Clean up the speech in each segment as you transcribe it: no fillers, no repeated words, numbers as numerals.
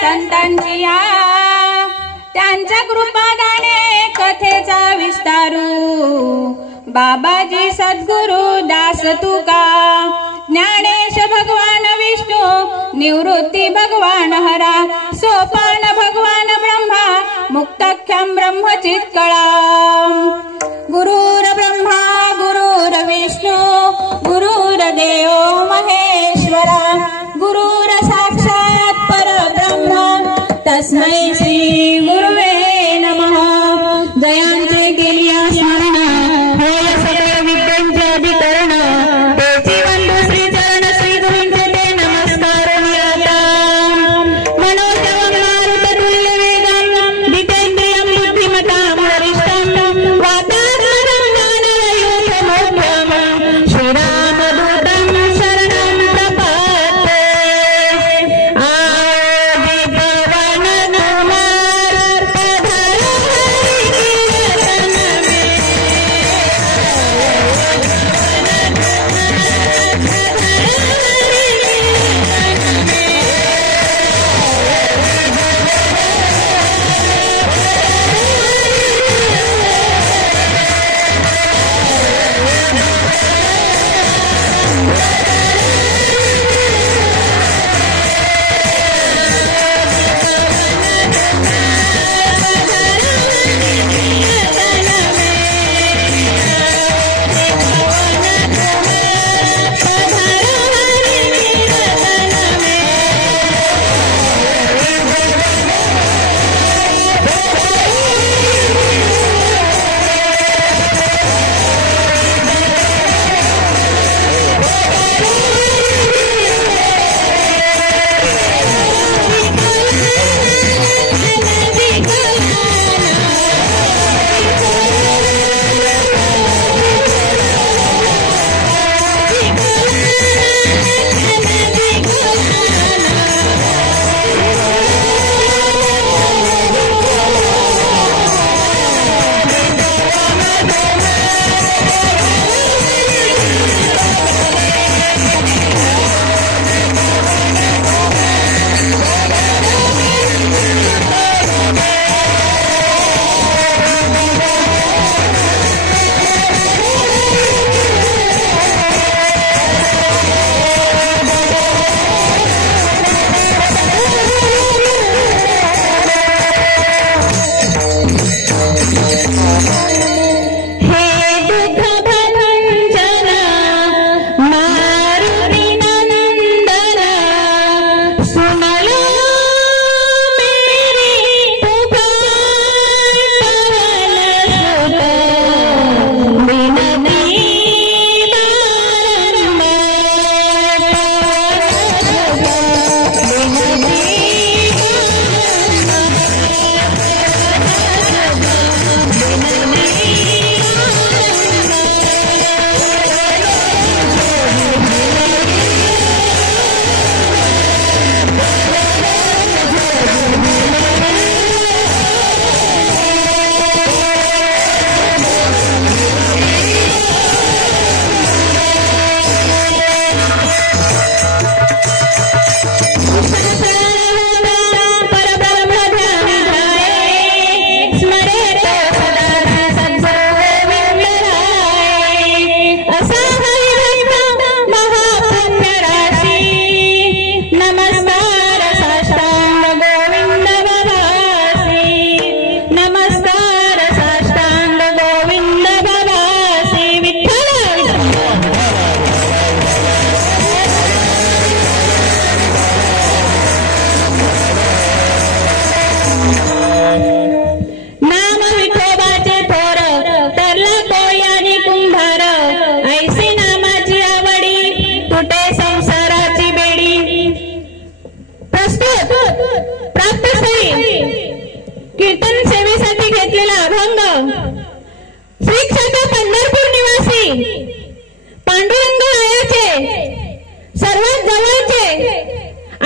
संतांची या त्यांच्या कृपादाने कथेचा विस्तारू बाबाजी सद्गुरु दास तुका ज्ञानेश भगवान विष्णू निवृत्ती भगवान हरा सोपान भगवान ब्रह्मा मुक्ताख्यम ब्रह्मचित्कळा गुरुर ब्रह्मा गुरुर विष्णू गुरुर्देव महेश्वरा गुरुर साक्षात परब्रह्म तस्मै श्री गुरुवे नमः। जयांचे केलिया स्मरण होय सकळ विद्यांचे अधिकरण तेची वंदू श्री चरण श्री गुरूंचे ते नमस्कार नियता मनोजवं मारुततुल्य वेगं जितेन्द्रियं बुद्धिमतां वरिष्ठं वातात्मजं ज्ञानवयोधमुख्यं श्रीरामदूतं शरणं प्रपद्ये।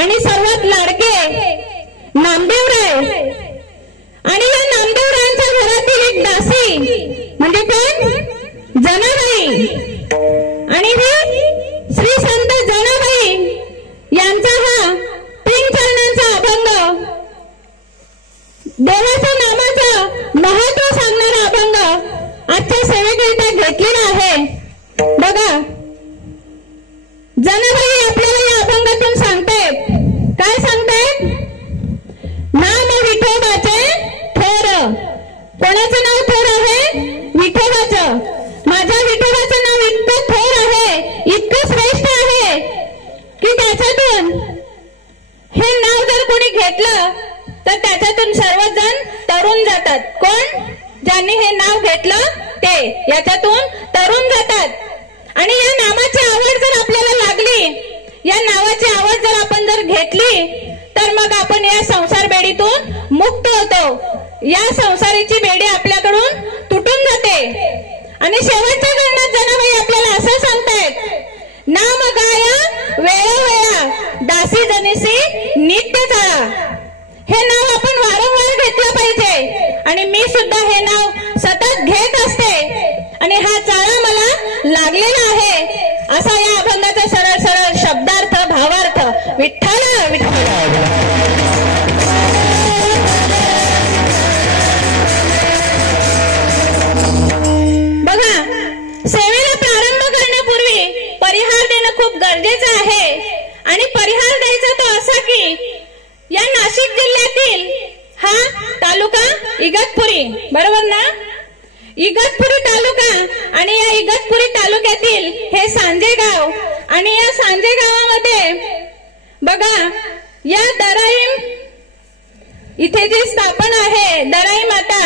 आणि सर्वात लाडके नामदेवराय आणि या नामदेवरायांच्या घरातील एक दासी म्हणजे कोण जनाबाई आणि ही श्री संत जनाबाई यांचा हा 3 चरणांचा अभंग देवाच्या नामाचं महत्व सांगणारा अभंग आजच्या सेवेकरिता घेतलेला आहे. बघा, जनाबाई आपल्याला या अभंगातून सांगतायत. काय सांगतायत? नाम विठोबाचे थोर. कोणाचं नाव थोर आहे? विठोबाचं. माझ्या विठोबाचं नाव इतकं थोर आहे, इतकं श्रेष्ठ आहे की त्याच्यातून हे नाव जर कोणी घेतलं तर त्याच्यातून सर्वजण तरुण जातात. कोण? ज्यांनी हे नाव घेतलं ते याच्यातून तरुण जातात. आणि या नामाची आवड जर आपल्याला लागली, या नावाची आवड जर आपण जर घेतली, तर मग आपण या संसार बेडीतून मुक्त होतो. या संसाराची बेडी आपल्याकडून तुटून जाते. आणि शेवटच्या गणनात जनाबाई आपल्याला असं सांगतायत, नाम गाया वेळोवेळा दासी जनिसी नित्य चाळा. हे नाव आपण वारंवार घेतलं पाहिजे. आणि मी सुद्धा हे नाव सतत घेत असते आणि हा चाळा मला लागलेला आहे. असा या अभंगाचा सरळ सरळ शब्दार्थ भावार्थ. विठ्ठल विठ्ठल. बघा, सेवेला प्रारंभ करण्यापूर्वी परिहार देणं खूप गरजेचं आहे. आणि परिहार द्यायचा तो असा की या नाशिक जिल्ह्यातील हा तालुका इगतपुरी, बरोबर ना? इगतपुरी तालुका आणि या इगतपुरी तालुक्यातील हे सांजे गाव. आणि या सांजे गावामध्ये बघा, या दराई इथे जी स्थापना आहे दराई माता,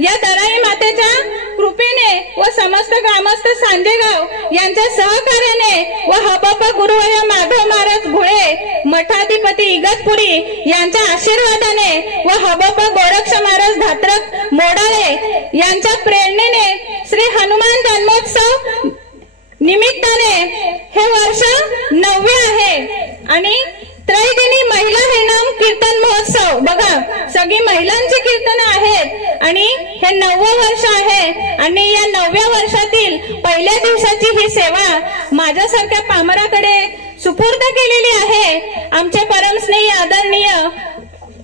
या दराई मातेच्या कृपेने व समस्त ग्रामस्थ सांजेगाव यांच्या सहकार्याने व हबापा गुरुवर्य माधव महाराज घुळे मठाधिपती इगतपुरी यांच्या आशीर्वादाने व हबापा गोरक्ष महाराज धात्रक मोडाळे यांच्या प्रेरणेने श्री हनुमान जन्मोत्सव निमित्ताने हे वर्ष 9वे आहे. आणि त्रैदिनी महिला हरिनाम कीर्तन महोत्सव. बघा, सगळी महिलांची कीर्तन आहेत आणि हे 9वं वर्ष आहे. आणि या 9व्या वर्षातील पहिल्या दिवसाची ही सेवा माझ्यासारख्या पामराकडे सुपूर्द केलेली आहे. आमचे परमस्नेही आदरणीय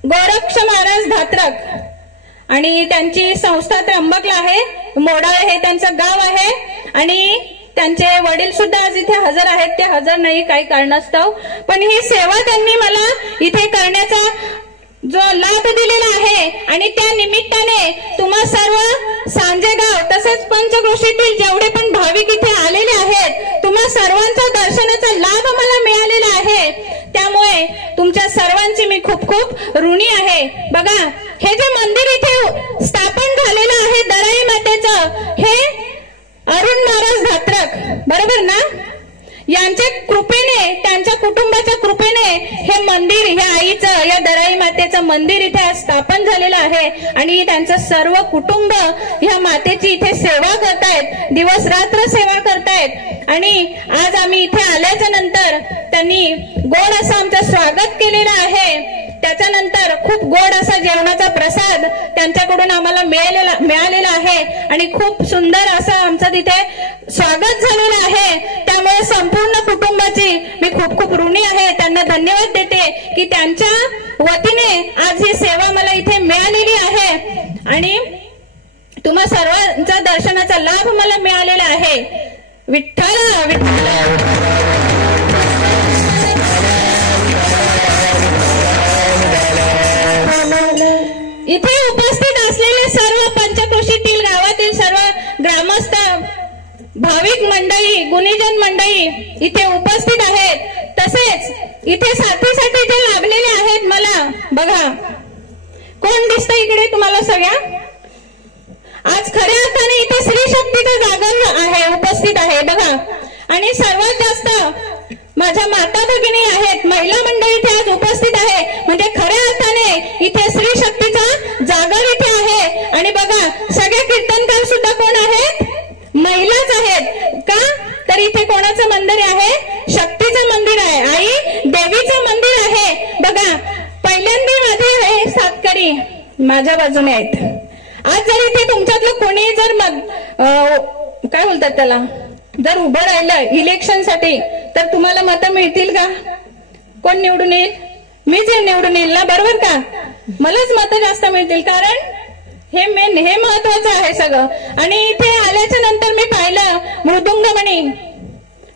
गोरक्ष महाराज धात्रक आणि त्यांची संस्था त्र्यंबकला आहे. मोडाळे हे त्यांचं गाव आहे. आणि त्यांचे वडील सुद्धा आज इथे हजर आहेत. ते हजर नाही काही कारणास्तव, पण ही सेवा त्यांनी मला इथे करण्याचा जो लाभ दिलेला आहे. आणि त्या निमित्ताने तुम्हा सर्व सांजेगाव तसेच पंचक्रोशीतील जेवढे पण भाविक इथे आलेले आहेत, तुम्हा सर्वांचा दर्शनाचा लाभ मला मिळालेला आहे. त्यामुळे तुमच्या सर्वांची मी खूप खूप ऋणी आहे. बघा, हे जे मंदिर इथे स्थापन झालेलं आहे दराई मातेचं, हे अरुण महाराज धात्रक, बरोबर ना? यांच्या कृपेने, त्यांच्या कुटुंबाच्या कृपेने हे मंदिर, ह्या आईचं, या दराई मातेचं मंदिर इथे स्थापन झालेलं आहे. आणि त्यांचं सर्व कुटुंब ह्या मातेची इथे सेवा करतायत, दिवस रात्र सेवा करतायत. आणि आज आम्ही इथे आल्याच्या नंतर त्यांनी गोड असं आमचं स्वागत केलेलं आहे. त्याच्यानंतर खूप गोड असा जेवणाचा प्रसाद त्यांच्याकडून आम्हाला मिळालेला आहे. आणि खूप सुंदर असं आमचं तिथे स्वागत झालेलं आहे. त्यामुळे संपूर्ण कुटुंबाची मी खूप खूप ऋणी आहे. त्यांना धन्यवाद देते की त्यांच्या वतीने आज ही सेवा मला इथे मिळालेली आहे. आणि तुम्हा सर्वांचा दर्शनाचा लाभ मला मिळालेला आहे. विठ्ठल विठ्ठल. इथे उपस्थित असलेले सर्व पंचक्रोशीतील गावातील सर्व ग्रामस्थ भाविक मंडळी, गुणीजन मंडळी इथे उपस्थित आहेत. तसेच इथे साथीसाठी जे लाभलेले आहेत मला, बघा कोण दिसतं इकडे तुम्हाला सगळ्या? आज खऱ्या अर्थाने इथे स्त्री शक्तीचा जागर आहे, उपस्थित आहे. बघा, आणि सर्वात जास्त माझ्या माता भगिनी आहेत, महिला मंडळी इथे आज उपस्थित आहे. म्हणजे खऱ्या अर्थाने इथे स्त्री शक्तीचा जागर इथे आहे. आणि बघा, सगळे कीर्तनकार सुद्धा कोण आहेत? महिलाच आहेत. का? तर इथे कोणाचं मंदिर आहे? शक्तीचं मंदिर आहे, आई देवीचं मंदिर आहे. बघा, पहिल्यांदा माझे हे सातकरी माझ्या बाजूने आहेत. आज जर इथे तुमच्यातलं कोणी जर काय बोलतात त्याला, जर उभं राहिलं इलेक्शनसाठी, तर तुम्हाला मतं मिळतील का? कोण निवडून येईल? मीच निवडून येईल ना, बरोबर का? मलाच मतं जास्त मिळतील, कारण हे मेन, हे महत्वाचं आहे सगळं. आणि इथे आल्याच्या नंतर मी पाहिलं मृदुंगमणी.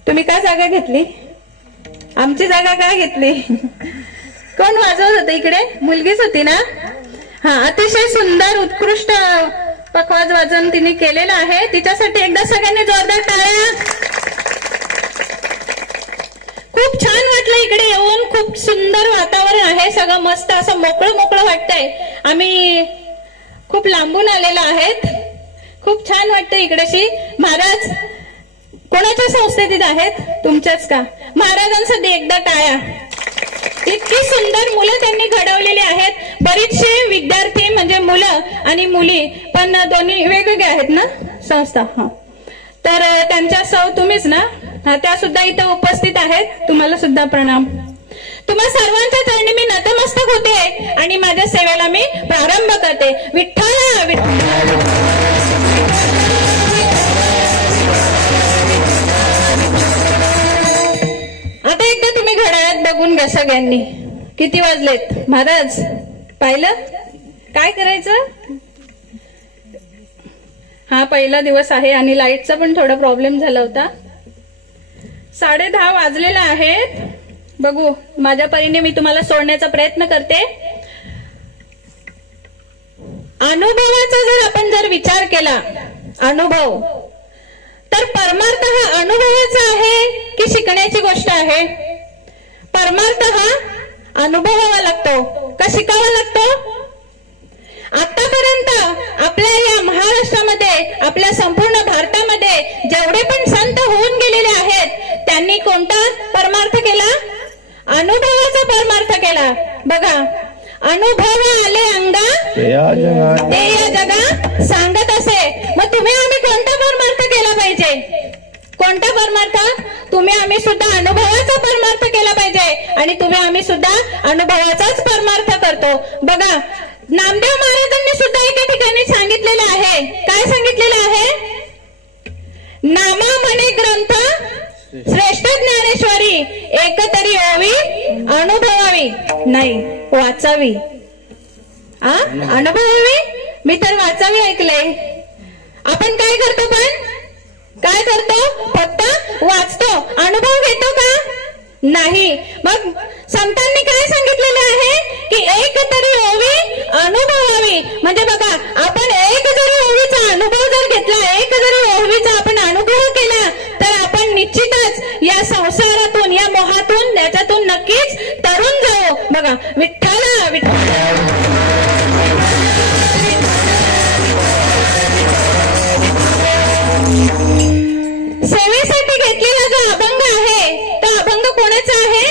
तुम्ही का जागा घेतली? आमची जागा का घेतली? कोण वाजवत होतं इकडे? मुलगीच होती ना? हा, अतिशय सुंदर उत्कृष्ट पखवाज वाजन तिने केलेलं आहे. तिच्यासाठी एकदा सगळ्यांनी जोरदार टाळ्या. खूप छान वाटलं इकडे येऊन. खूप सुंदर वातावरण आहे, सगळं मस्त असं मोकळं मोकळं वाटतंय. आम्ही खूप लांबून आलेलो आहेत. खूप छान वाटतं इकडेशी. महाराज कोणाच्या संस्थेत आहेत? तुमच्याच का? महाराजांसाठी एकदा टाळ्या. इतकी सुंदर मुलं त्यांनी घडवलेली आहेत. बरीचसे विद्यार्थी म्हणजे मुलं आणि मुली पण दोन्ही वेगवेगळे आहेत ना संस्था. हा, तर त्यांच्या सौ तुम्हीच ना? हा, त्या सुद्धा इथं उपस्थित आहेत. तुम्हाला सुद्धा प्रणाम. तुम्हा सर्वांच्या चरणी मी नतमस्तक होते आणि माझ्या सेवेला मी प्रारंभ करते. विठ्ठल विठ्ठल. आता एकदा तुम्ही घड्याळात बघून घ्या सगळ्यांनी, किती वाजलेत. महाराज पाहिलं? काय करायचं? हा पहिला दिवस आहे आणि लाईटचा पण थोडा प्रॉब्लेम झाला होता. 10:30 वाजलेला आहेत. बघू, माझ्या परीने मी तुम्हाला सोडण्याचा प्रयत्न करते. अनुभवाचा जर आपण विचार केला, अनुभव, तर परमार्थ हा अनुभवाचा आहे की शिकण्याची गोष्ट आहे? परमार्थ हा अनुभवावा लागतो का शिकावा लागतो? आतापर्यंत आपल्या या महाराष्ट्रामध्ये, आपल्या संपूर्ण भारतामध्ये जेवढे पण संत होऊन गेलेले आहेत त्यांनी कोणता परमार्थ केला? अनुभवाचा परमार्थ केला. बघा, अनुभव आले अंगा ते या जगा सांगत असे. मग तुम्ही आम्ही कोणता परमार्थ केला पाहिजे? कोणता परमार्थ? तुम्ही आम्ही सुद्धा अनुभवाचा परमार्थ केला पाहिजे आणि तुम्ही आम्ही सुद्धा अनुभवाचाच परमार्थ करतो. बघा, नामदेव महाराजांनी सुद्धा एका ठिकाणी सांगितलेलं आहे. काय सांगितलेलं आहे? नामा म्हणे ग्रंथ श्रेष्ठ ज्ञानेश्वरी, एकतरी ओवी अनुभवावी, नाही वाचावी. अनुभवावी. मी तर वाचावी ऐकलंय. आपण काय करतो? पण काय करतो? फक्त वाचतो. अनुभव घेतो का? नाही. मग संतांनी काय सांगितलेलं आहे की एक तरी ओवी अनुभवावी. म्हणजे बघा, आपण एक जरी ओवीचा अनुभव जर घेतला, एक जरी ओवीचा आपण अनुभव केला, तर आपण निश्चितच या संसारातून, या मोहातून, त्याच्यातून नक्कीच तरुण जाऊ. बघा, विठ्ठल विठ्ठल. सेवेसाठी घेतलेला जो अभंग आहे तो अभंग कोणाचा आहे?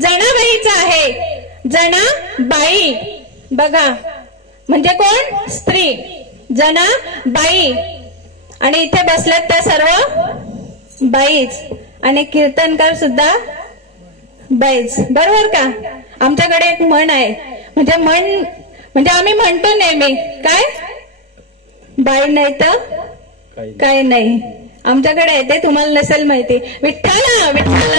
जनाबाईचा आहे. जनाबाई. बघा, म्हणजे कोण? स्त्री. जनाबाई. आणि इथे बसल्यात त्या सर्व बाईच आणि कीर्तनकार सुद्धा बाईच. बरोबर का? आमच्याकडे एक म्हण आहे, म्हणजे आम्ही म्हणतो नेहमी, काय? बाई नाही तर काय नाही. आमच्याकडे आहे, ते तुम्हाला नसेल माहिती. विठ्ठल विठ्ठल.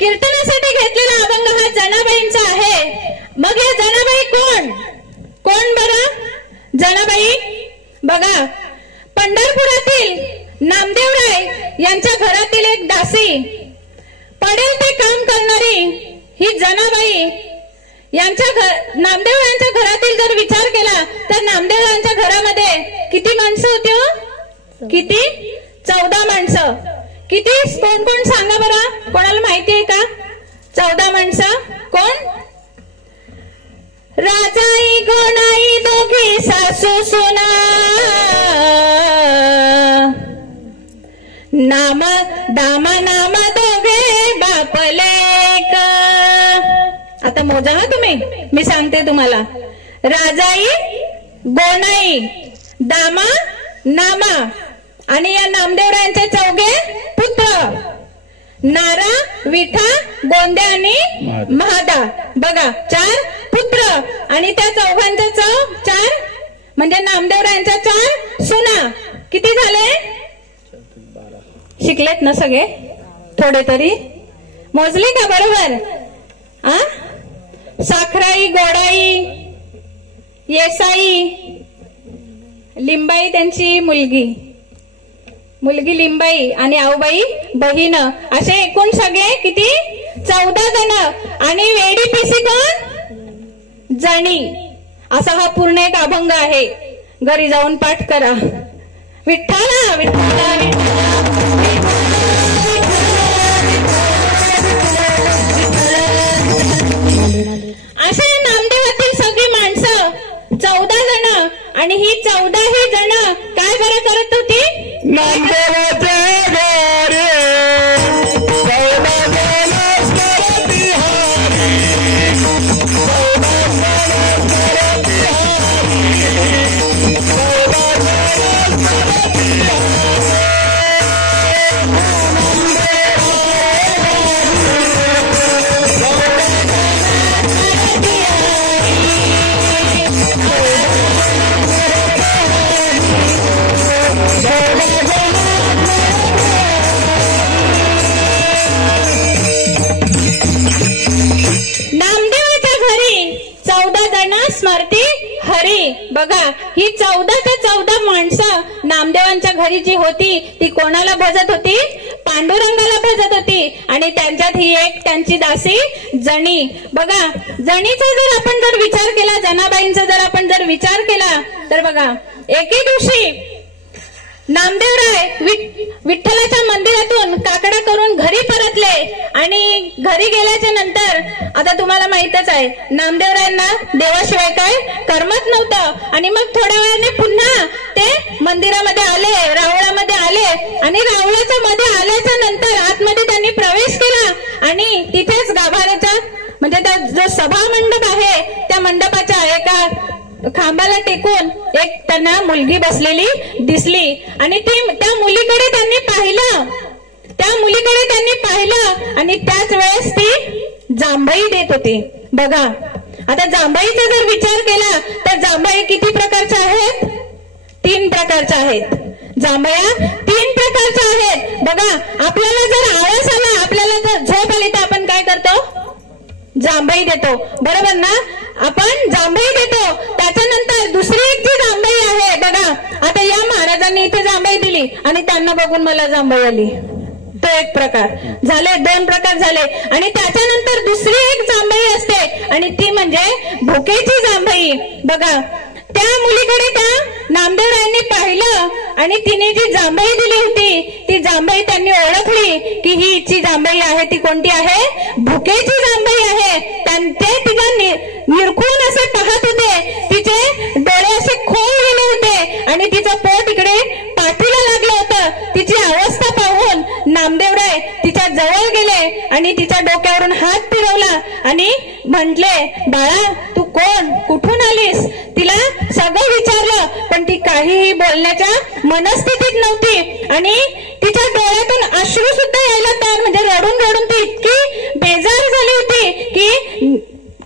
कीर्तनासाठी घेतलेला अभंग हा जनाबाईंचा आहे. मग या जनाबाई कोण? कोण बरं? जनाबाई बघा, पंढरपुरातील नामदेवराय यांच्या घरातील एक दासी, पडेल ते काम करणारी ही जनाबाई. नामदेव यांच्या घरातील जर विचार केला तर नामदेव यांच्या घरामध्ये किती माणसं होती हो? किती? 14 माणसं. किती? कोण कोण सांगा बरं, कोणाला माहिती आहे का? 14 माणसं. कोण? राजाई गोणाई दोघी सासू सुना, नाम दामा नामा दोघे बापलेक. आता मोजा ना तुम्ही, मी सांगते तुम्हाला. राजाई गोणाई दामा नामा आणि या नामदेवरायांचे 4 पुत्र, नारा, विठा, गोंद्या आणि महादा. बघा, 4 पुत्र आणि त्या 4घांचे 4 म्हणजे नामदेवरायांच्या 4 सुना. किती झाले? शिकलेत ना सगळे थोडे तरी? मोजले का बरोबर? साखराई, गोडाई, येसाई, लिंबाई त्यांची मुलगी लिंबाई आणि आऊबाई बहीण, असे एकूण सगळे किती? 14 जण. आणि वेडी पिसी कोण? जणी. असा हा पूर्ण एक अभंग आहे. घरी जाऊन पाठ करा. विठ्ठला विठ्ठला असे नामदेवातील सगळी माणसं 14 जण. आणि ही 14ही जण काय बरं करत होती? नामदेवाच्या घरी 14 जण सरती हरी, 14 जण सरती हरी, 14 जण सरती स्मरती हरी. बघा, ही 14 ते 14 माणसं नामदेवांच्या घरी जी होती ती कोणाला भजत होती? पांडुरंगाला भजत होती. आणि त्यांच्यात ही एक त्यांची दासी जणी. बघा, जणीचा जर आपण विचार केला, जनाबाईंचा जर आपण विचार केला तर बघा, एके दिवशी नामदेवराय विठ्ठलाच्या मंदिरातून काकडा करून घरी परतले. आणि घरी गेल्याच्या नंतर आता तुम्हाला माहितच आहे, नामदेवरायांना देवाशिवाय काय करमत नव्हतं. आणि मग थोड्या वेळाने पुन्हा ते मंदिरामध्ये आले, रावळामध्ये आले. आणि रावळाच्या मध्ये आल्याच्या नंतर आतमध्ये त्यांनी प्रवेश केला. आणि तिथेच गाभाऱ्याच्या म्हणजे त्या जो सभा मंडप आहे त्या मंडपाच्या एका खांबाला टेकून एक त्यांना मुलगी बसलेली दिसली. आणि त्या मुलीकडे त्यांनी पाहिलं. आणि त्याच वेळेस ती जांभई देत होती. बघा, आता जांभईचा जर विचार केला तर जांभई किती प्रकारच्या आहेत? 3 प्रकारच्या आहेत. जांभया 3 प्रकारच्या आहेत. बघा, आपल्याला जर आळस आला, आपल्याला जर झोप आली तर आपण काय करतो? जांभई देतो, बरोबर ना? आपण जांभई देतो. त्याच्यानंतर दुसरी एक जी जांभई आहे बघा, आता या महाराजांनी इथे जांभई दिली आणि त्यांना बघून मला जांभई आली, तो एक प्रकार झाले. 2 प्रकार झाले. आणि त्याच्यानंतर दुसरी एक जांभई असते आणि ती म्हणजे भुकेची जांभई. बघा, त्या मुलीकडे त्या नामदेवरायांनी पाहिलं आणि तिने जी जांभई दिली होती ती जांभई त्यांनी ओळखली की ही जी जांभई आहे ती कोणती आहे? भुकेची जांभई आहे. ते तिला निरखून असे पाहत होते. तिचे डोळे असे खोल गेले होते आणि तिचं पोट इकडे पाठीला लागलं होतं. तिची अवस्था पाहून नामदेवराय तिच्या जवळ गेले आणि तिच्या डोक्यावरून हात फिरवला आणि म्हटले, बाळा तू कोण, कुठून आलीस? तिला सगळं विचारलं पण ती काहीही बोलण्याच्या मनस्थितीत नव्हती. आणि तिच्या डोळ्यातून अश्रू सुद्धा यायला तयार, म्हणजे रडून रडून ती इतकी बेजार झाली होती की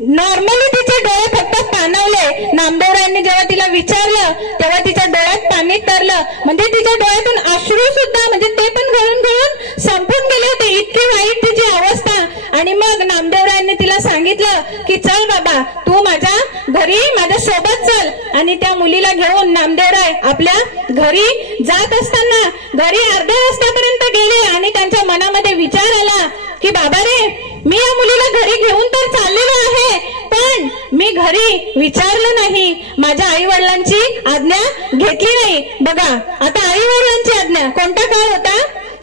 नॉर्मली तिचे डोळे फक्त पाणावले. नामदेवरायांनी जेव्हा तिला विचारलं तेव्हा तिच्या डोळ्यात पाणी तरलं, म्हणजे तिच्या डोळ्यातून अश्रू सुद्धा म्हणजे ते पण गळून गळून संपून गेले होते. इतकी वाईट तिची अवस्था. आणि मग नामदेवरायांनी तिला सांगितलं की चल बाबा तू माझ्या घरी माझ्या सोबत चल. आणि त्या मुलीला घेऊन नामदेवराय आपल्या घरी जात असताना घरी अर्ध्या रस्त्यापर्यंत गेले आणि त्यांच्या मनामध्ये विचार आला की बाबा रे, मी या मुलीला घरी घेऊन तर चाललेलो आहे पण मी घरी विचारलं नाही, माझ्या आई वडिलांची आज्ञा घेतली नाही. बघा, आता आई वडिलांची आज्ञा कोणता काळ होता?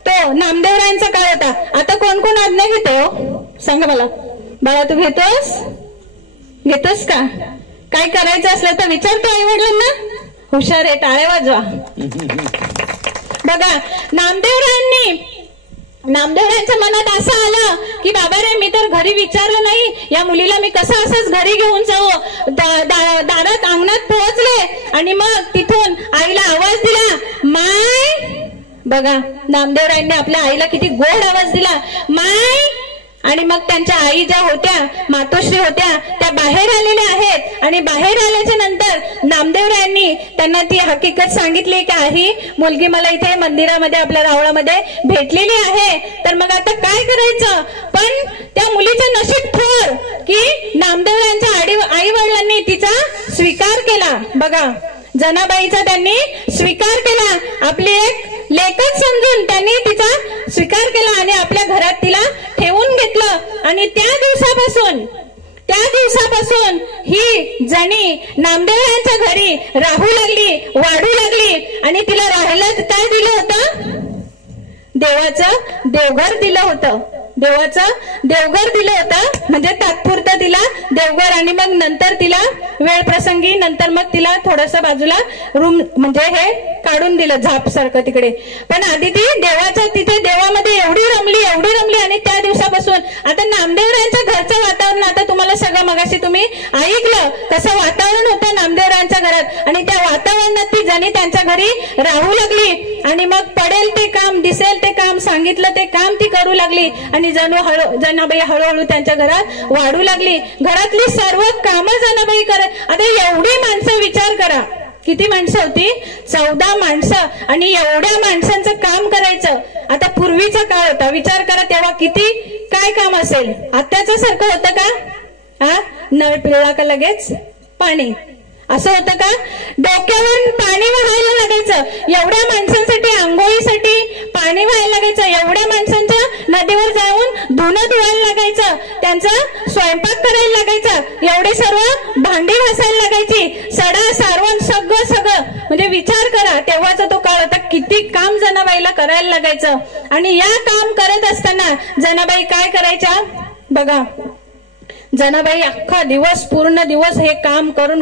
तो नामदेवरायांचा काळ होता. आता कोण कोण आज्ञा घेतो सांगा मला. बाळा तू घेतोस का? काय करायचं असलं तर विचारतो आई वडिलांना. हुशार आहे, टाळ्या वाजवा. बघा, नामदेवरायांच्या मनात असं आलं की बाबा रे, मी तर घरी विचारलं नाही, या मुलीला मी कसं असंच घरी घेऊन जाऊ. दारात अंगणात पोहोचले आणि मग तिथून आईला आवाज दिला, माय. बघा, नामदेवरायांनी आपल्या आईला किती गोड आवाज दिला, माय आणि मग त्यांच्या आई ज्या होत्या मातोश्री होत्या त्या बाहेर आलेल्या आहेत आणि बाहेर आल्याच्या नंतर नामदेवरायांनी त्यांना ती हकीकत सांगितली की आई मुलगी मला इथे मंदिरामध्ये आपल्या रावळामध्ये भेटलेली आहे, तर मग आता काय करायचं. पण त्या मुलीचं नशीब थोर की नामदेवरायांच्या आई वडिलांनी तिचा स्वीकार केला. बघा जनाबाईचा त्यांनी स्वीकार केला, आपली एक लेखच समजून त्यांनी तिचा स्वीकार केला आणि आपल्या घरात तिला ठेवून घेतलं. आणि त्या दिवसापासून ही जणी नामदेवरायांच्या घरी राहू लागली, वाढू लागली. आणि तिला राहायला काय दिलं होतं, देवाचं देवघर दिलं होतं. देवाचं देवघर दिलं होतं म्हणजे तात्पुरतं तिला देवघर. आणि मग नंतर तिला वेळ प्रसंगी नंतर मग तिला थोडंसं बाजूला रूम म्हणजे हे काढून दिलं झाप सारखं तिकडे. पण आधी ती देवाच्या तिथे देवामध्ये एवढी रमली आणि त्या दिवसापासून आता नामदेवरायांच्या घरचं वातावरण आता तुम्हाला सगळं मगाशी तुम्ही ऐकलं कसं वातावरण होतं नामदेवरायांच्या घरात. आणि त्या वातावरणात ती जणी त्यांच्या घरी राहू लागली आणि मग पडेल ते काम दिसेल ते काम सांगितलं ते काम ती करू लागली. आणि जनाबाई हळूहळू त्यांच्या घरात वाढू लागली. घरातली सर्व कामं जनाबाई करत. आता एवढी माणसं विचार करा, किती माणसं होती, 14 माणसं. आणि एवढ्या माणसांचं काम करायचं. आता पूर्वीचा काळ होता, विचार करा तेव्हा किती काय काम असेल. आत्याचं सारखं होतं का, नळ पिळला का लगेच पाणी, असं होतं का. डोक्यावर पाणी वाहायला लागायचं, एवढ्या माणसांसाठी आंघोळीसाठी पाणी व्हायला लागायचं, एवढ्या माणसांच्या नदीवर जाऊन धुणं धुवायला लागायचं, त्यांचा स्वयंपाक करायला लागायचा, एवढे सर्व भांडी घासायला लागायची, सडा सारवण सगळं म्हणजे विचार करा तेव्हाचा तो काळ होता, किती काम जनाबाईला करायला लागायचं. आणि या काम करत असताना जनाबाई काय करायच्या बघा. जनाबाई अख्खा दिवस पूर्ण दिवस हे काम करून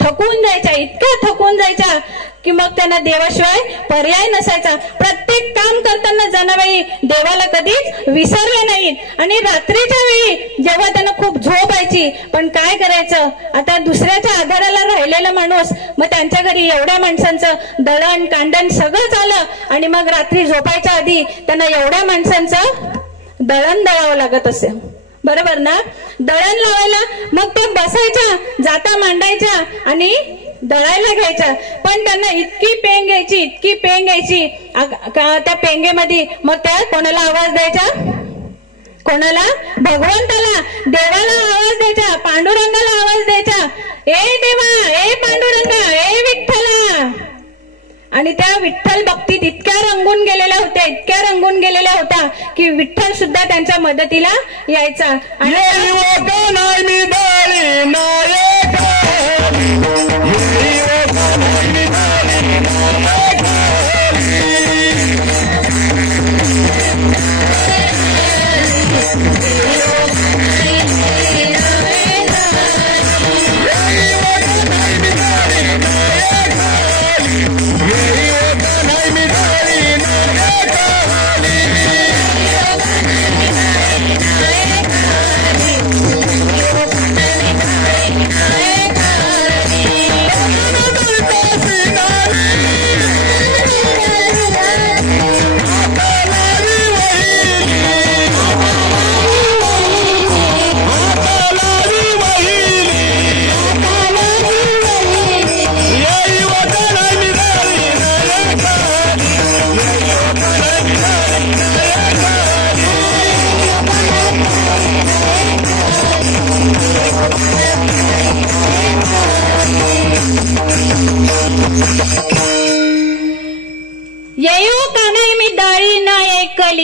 थकून जायच्या, इतक्या थकून जायच्या की मग त्यांना देवाशिवाय पर्याय नसायचा. प्रत्येक काम करताना जनाबाई देवाला कधीच विसरले नाहीत. आणि रात्रीच्या वेळी जेव्हा त्यांना खूप झोप यायची, पण काय करायचं आता दुसऱ्याच्या आधाराला राहिलेला माणूस, मग त्यांच्या घरी एवढ्या माणसांचं दळण कांडण सगळं झालं. आणि मग रात्री झोपायच्या आधी त्यांना एवढ्या माणसांचं दळण दळावं लागत असे, बरोबर ना. दळण लावायला मग त्या बसायच्या, जाता मांडायच्या आणि दळायला घ्यायच्या. पण त्यांना इतकी पेंग यायची त्या पेंगेमध्ये मग त्या कोणाला आवाज द्यायच्या, कोणाला भगवंताला देवाला आवाज द्यायचा, पांडुरंगाला आवाज द्यायचा, ए देवा, ए पांडुरंगा, ए विठ्ठला. आणि त्या विठ्ठल भक्तीत इतक्या रंगून गेलेल्या होत्या की विठ्ठल सुद्धा त्यांच्या मदतीला यायचा.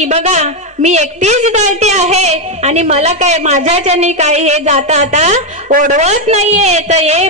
बघा मी एकटीच गाळते आहे आणि मला काय माझ्याच्याने काय हे जाता आता ओढवत नाहीये. तर ये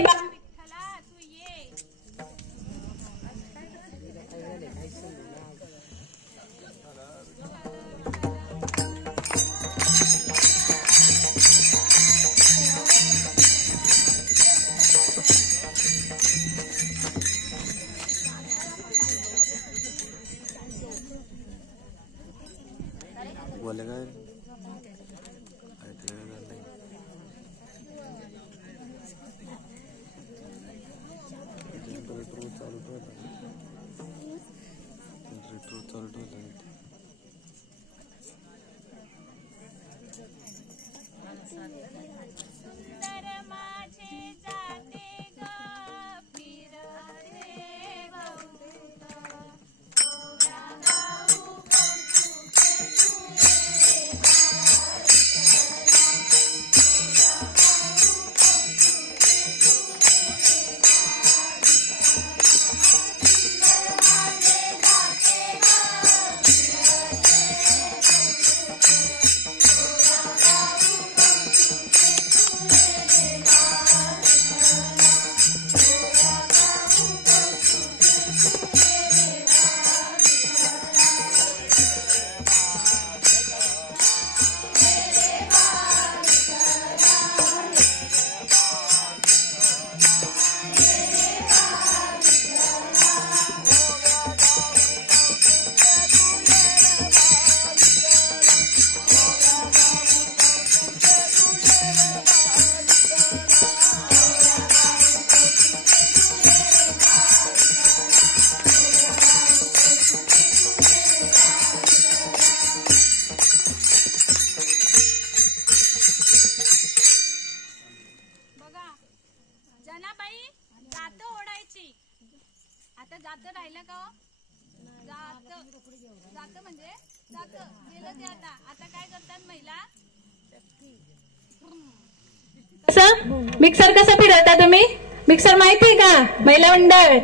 मिक्सर कसं फिरवता तुम्ही? मिक्सर माहितीये का? महिला मंडळ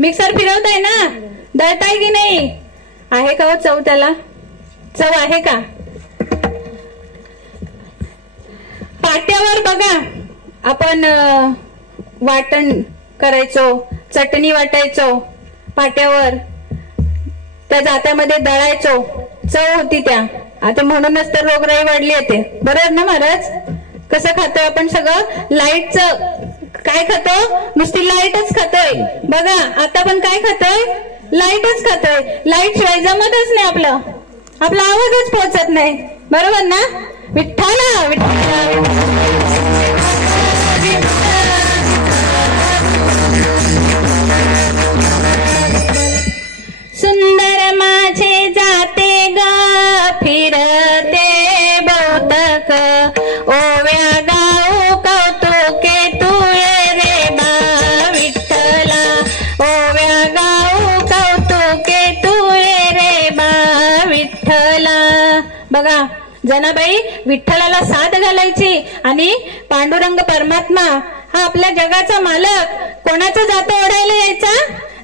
मिक्सर फिरवताय ना, दळताय की नाही? आहे का हो चव? त्याला चव आहे का? पाट्यावर बघा आपण वाटण करायचो, चटणी वाटायचो पाट्यावर, त्या जात्यामध्ये दळायचो, चव होती त्या. आता म्हणूनच तर रोगराई वाढली येते, बरोबर ना महाराज? कसं खातोय आपण सगळं? लाईटचं काय खातो? नुसती लाईटच खातोय. बघा आता पण काय खातोय? लाईटच खातोय. लाईट शिवाय जमतच नाही, आपला आवाजच पोहोचत नाही, बरोबर ना? विठ्ठला विठ्ठला सुंदर माझे जाते ग फिरते बहुतक, ओव्या गाऊ कौतुके तुये रे बा विठ्ठला, ओव्या गाऊ कौतुके तुये रे बा विठ्ठला. बघा जनाबाई विठ्ठलाला साथ घालायची आणि पांडुरंग परमात्मा हा आपल्या जगाचा मालक कोणाचं जातं ओढायला यायचा?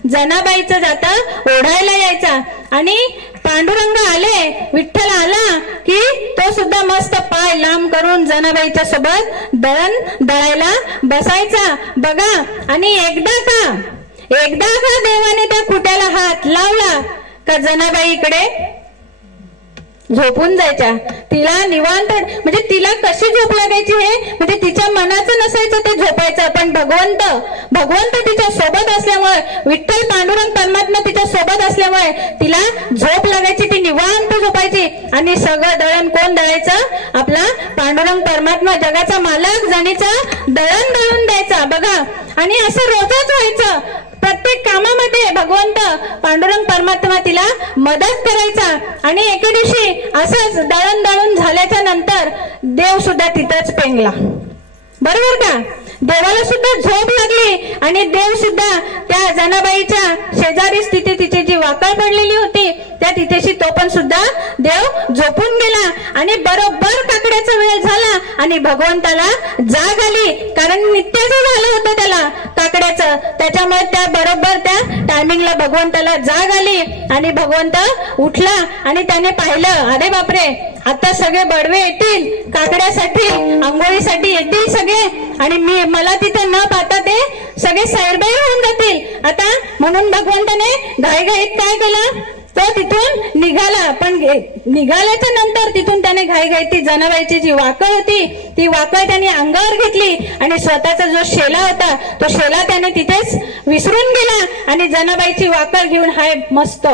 जनाबाईचं जातं ओढायला यायचा. आणि पांडुरंग आले, विठ्ठल आला की तो सुद्धा मस्त पाय लांब करून जनाबाईच्या सोबत दळण दळायला बसायचा. बघा आणि एकदा का देवाने त्या खुट्याला हात लावला का जनाबाई इकडे झोपून जायच्या. तिला निवांत, म्हणजे तिला कशी झोप लागायची हे म्हणजे तिच्या मनाचं नसायचं ते झोपायचं, पण भगवंत तिच्या सोबत असल्यामुळे, विठ्ठल पांडुरंग परमात्मा तिच्या सोबत असल्यामुळे तिला झोप लागायची, ती निवांत झोपायची. आणि सगळं दळण कोण दळायचं? आपला पांडुरंग परमात्मा, जगाचा मालक जणीचा दळण दळून द्यायचा. बघा आणि असं रोजच व्हायचं. प्रत्येक कामामध्ये भगवंत पांडुरंग परमात्मा तिला मदत करायचा. आणि एके दिवशी असंच दळण दळून झाल्याच्या नंतर देव सुद्धा तिथंच पेंगला, बरोबर का? देवाला सुद्धा झोप लागली आणि देव सुद्धा त्या जनाबाईच्या शेजारीच तिची जी वाकळ पडलेली होती त्या तिथेशी तो पण सुद्धा देव झोपून गेला. आणि बरोबर काकड्याचा वेळ झाला आणि भगवंताला जाग आली, कारण नित्याचं झालं होतं त्याला काकड्याचं, त्याच्यामुळे त्या बरोबर त्या टायमिंगला भगवंताला जाग आली आणि भगवंत उठला आणि त्याने पाहिलं, अरे बापरे आता सगळे बडवे येतील काकड्यासाठी, आंघोळीसाठी येतील सगळे आणि मला तिथे न पाहता ते सगळे सैरबाई होऊन जातील आता. म्हणून भगवंताने घाईघाईत काय केलं? तो तिथून निघाला. पण निघाल्याच्या नंतर तिथून त्याने घाईघाईत ती जनाबाईची जी वाकळ होती ती वाकळ त्याने अंगावर घेतली आणि स्वतःचा जो शेला होता तो शेला त्याने तिथेच विसरून गेला आणि जनाबाईची वाकळ घेऊन हाय मस्त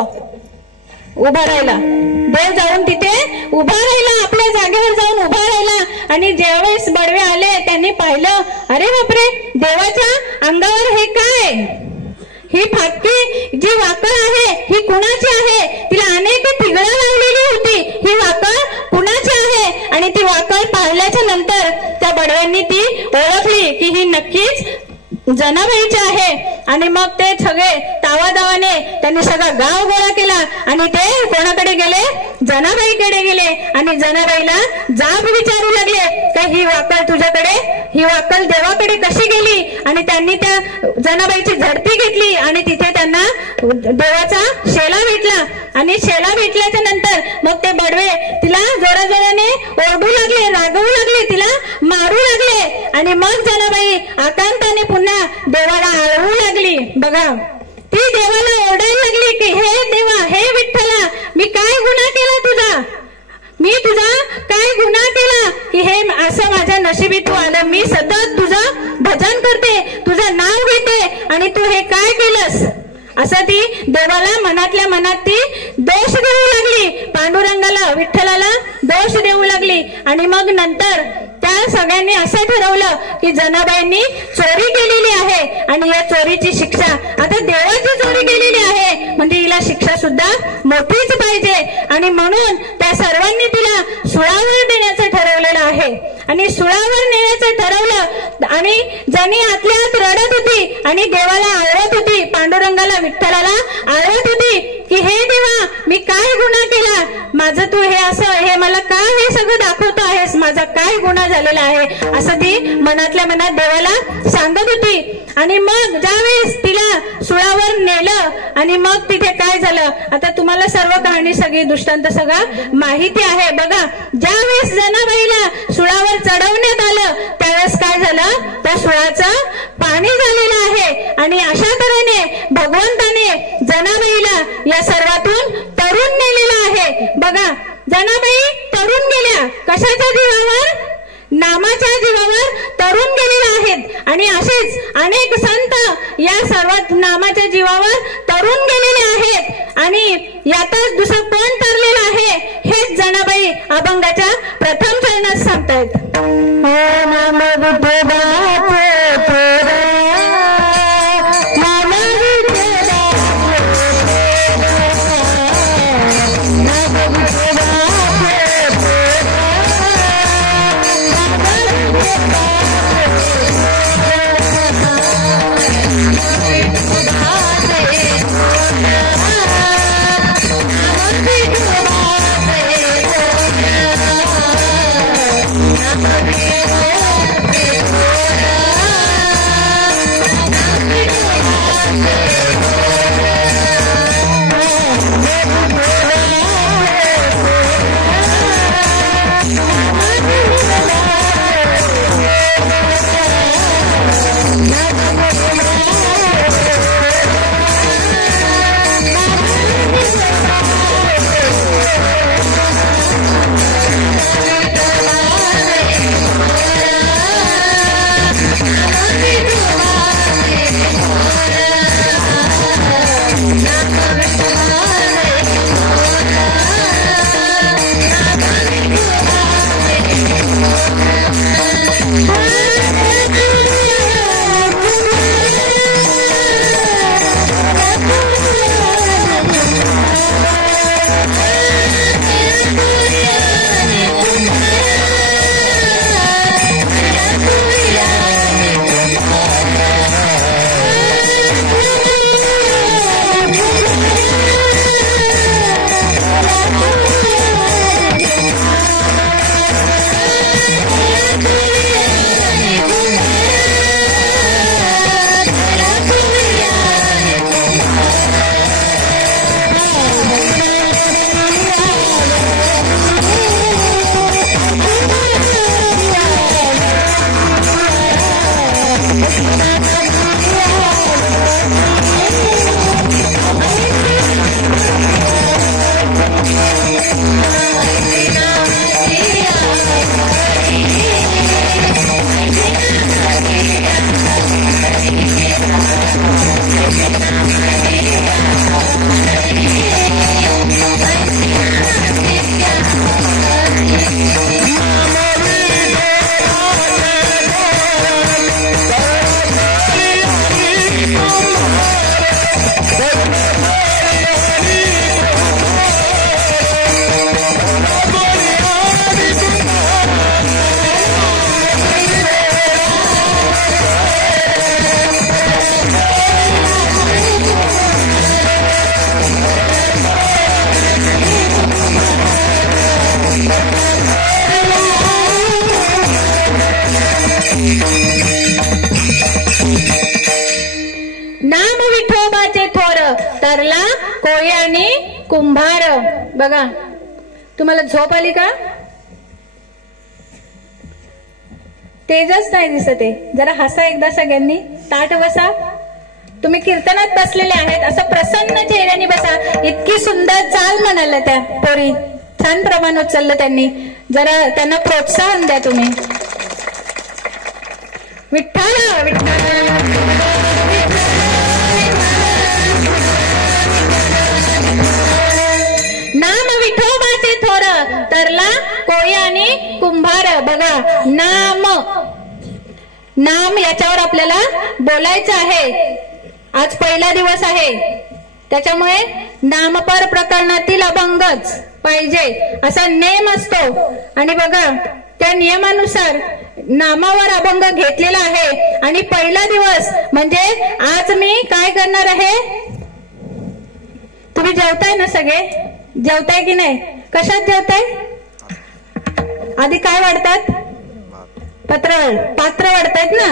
उभा राहिला. देव जाऊन तिथे उभा राहिला, आपल्या जागेवर जाऊन उभा राहिला. आणि ज्यावेळेस बडवे आले त्यांनी पाहिलं, अरे बापरे देवाच्या अंगावर हे काय? ही फाटकी जी वाकळ आहे ही कुणाची आहे? तिला अनेक ठिगळं लावलेली होती, ही वाकळ कुणाची आहे? आणि ती वाकळ पाहिल्याच्या नंतर त्या बडव्यांनी ती ओळखली की ही नक्कीच जनाबाईचे आहे. आणि मग ते सगळे तावादावाने त्यांनी सगळा गाव गोळा केला आणि ते कोणाकडे गेले? जनाबाईकडे गेले आणि जनाबाईला जाब विचारू लागले का ही वाकळ तुझ्याकडे, ही वाकळ देवाकडे कशी गेली? आणि त्यांनी त्या जनाबाईची झडती घेतली आणि तिथे त्यांना देवाचा शेला भेटला. आणि शेला भेटल्याच्या नंतर मग ते बडवे तिला जोराजोराने ओरडू लागले, रागवू लागले, तिला मारू लागले. आणि मग जनाबाई आकांताने पुन्हा देवाला आळवू लागली. बघा ती देवाला ओरडायला लागली की हे देवा, हे विठ्ठला, मी काय गुन्हा केला तुझा? मी तुझा काय गुन्हा केला की हे असं माझ्या नशिबी तू आलं? मी सतत तुझं भजन करते, तुझं नाव घेते आणि तू हे काय केलंस? असं ती देवाला मनातल्या मनात ती दोष देऊ लागली, पांडुरंगाला विठ्ठलाला दोष देऊ लागली. आणि मग नंतर त्या सगळ्यांनी असं ठरवलं की जनाबाईंनी चोरी केलेली आहे आणि या चोरीची शिक्षा, आता देवाची चोरी केलेली आहे म्हणजे हिला शिक्षा सुद्धा मोठीच पाहिजे. आणि म्हणून त्या सर्वांनी तिला सुळावर देण्याचं ठरवलेलं आहे. आणि सुळावर नेण्याचं ठरवलं आणि जणी आतल्या आत रडत होती आणि देवाला आळवत होती, पांडुरंगाला विठ्ठलाला आळवत होती की हे देवा मी काय गुन्हा केला, माझं तू हे असं हे मला काय हे सगळं दाखवतो आहेस, माझा काय गुन्हा झालेला आहे असं ती मनातल्या मनात देवाला सांगत होती. आणि मग ज्यावेळेस तिला सुळावर नेलं आणि मग तिथे काय झालं, आता तुम्हाला सर्व कहाणी सगळी दृष्टांत सगळा माहिती आहे. बघा, ज्यावेळेस जनाबाईला सुळावर चढवण्यात आलं त्यावेळेस काय झालं, त्या सुळाचं पाणी झालेलं आहे. आणि अशा तऱ्हेने भगवंताने जनाबाईला या सर्वातून तरुण नेलेलं आहे. बघा, जनाबाई तरुण गेल्या कशाच्या जीवावर, नामाच्या जीवावर तरुण गेलेले आहेत. आणि असेच अनेक संत या सर्व नामाच्या जीवावर तरुण गेलेले आहेत. आणि यातच दुसरं कोण तरलेलं आहे हेच जनाबाई अभंगाच्या प्रथम चरणात सांगतायत. नाम नाम विठोबाचे थोर तरला कोळी आणि कुंभार. बघा, तुम्हाला झोप आली का? तेजच नाही दिसत आहे. जरा हसा एकदा सगळ्यांनी, ताट बसा. तुम्ही कीर्तनात बसलेले आहेत असं प्रसन्न चेहऱ्याने बसा. इतकी सुंदर चाल म्हणाला त्या पोरी, छान प्रमाण उचललं त्यांनी. जरा त्यांना प्रोत्साहन द्या तुम्ही. विठ्ठल विठ्ठल नाम विठोबाचे थोर तरला कोळी आणि कुंभार. बघा, नाम नाम याच्यावर आपल्याला बोलायचं आहे. आज पहिला दिवस आहे त्याच्यामुळे नामपर प्रकरणातील अभंगच पाहिजे असा नेम असतो. आणि बघा, त्या नियमानुसार नामावर अभंग घेतलेला आहे. आणि पहिला दिवस म्हणजे आज मी काय करणार आहे, तुम्ही जेवताय ना सगळे? जेवताय की नाही? कशात जेवताय? आधी काय वाढतात? पात्र वाढतायत ना.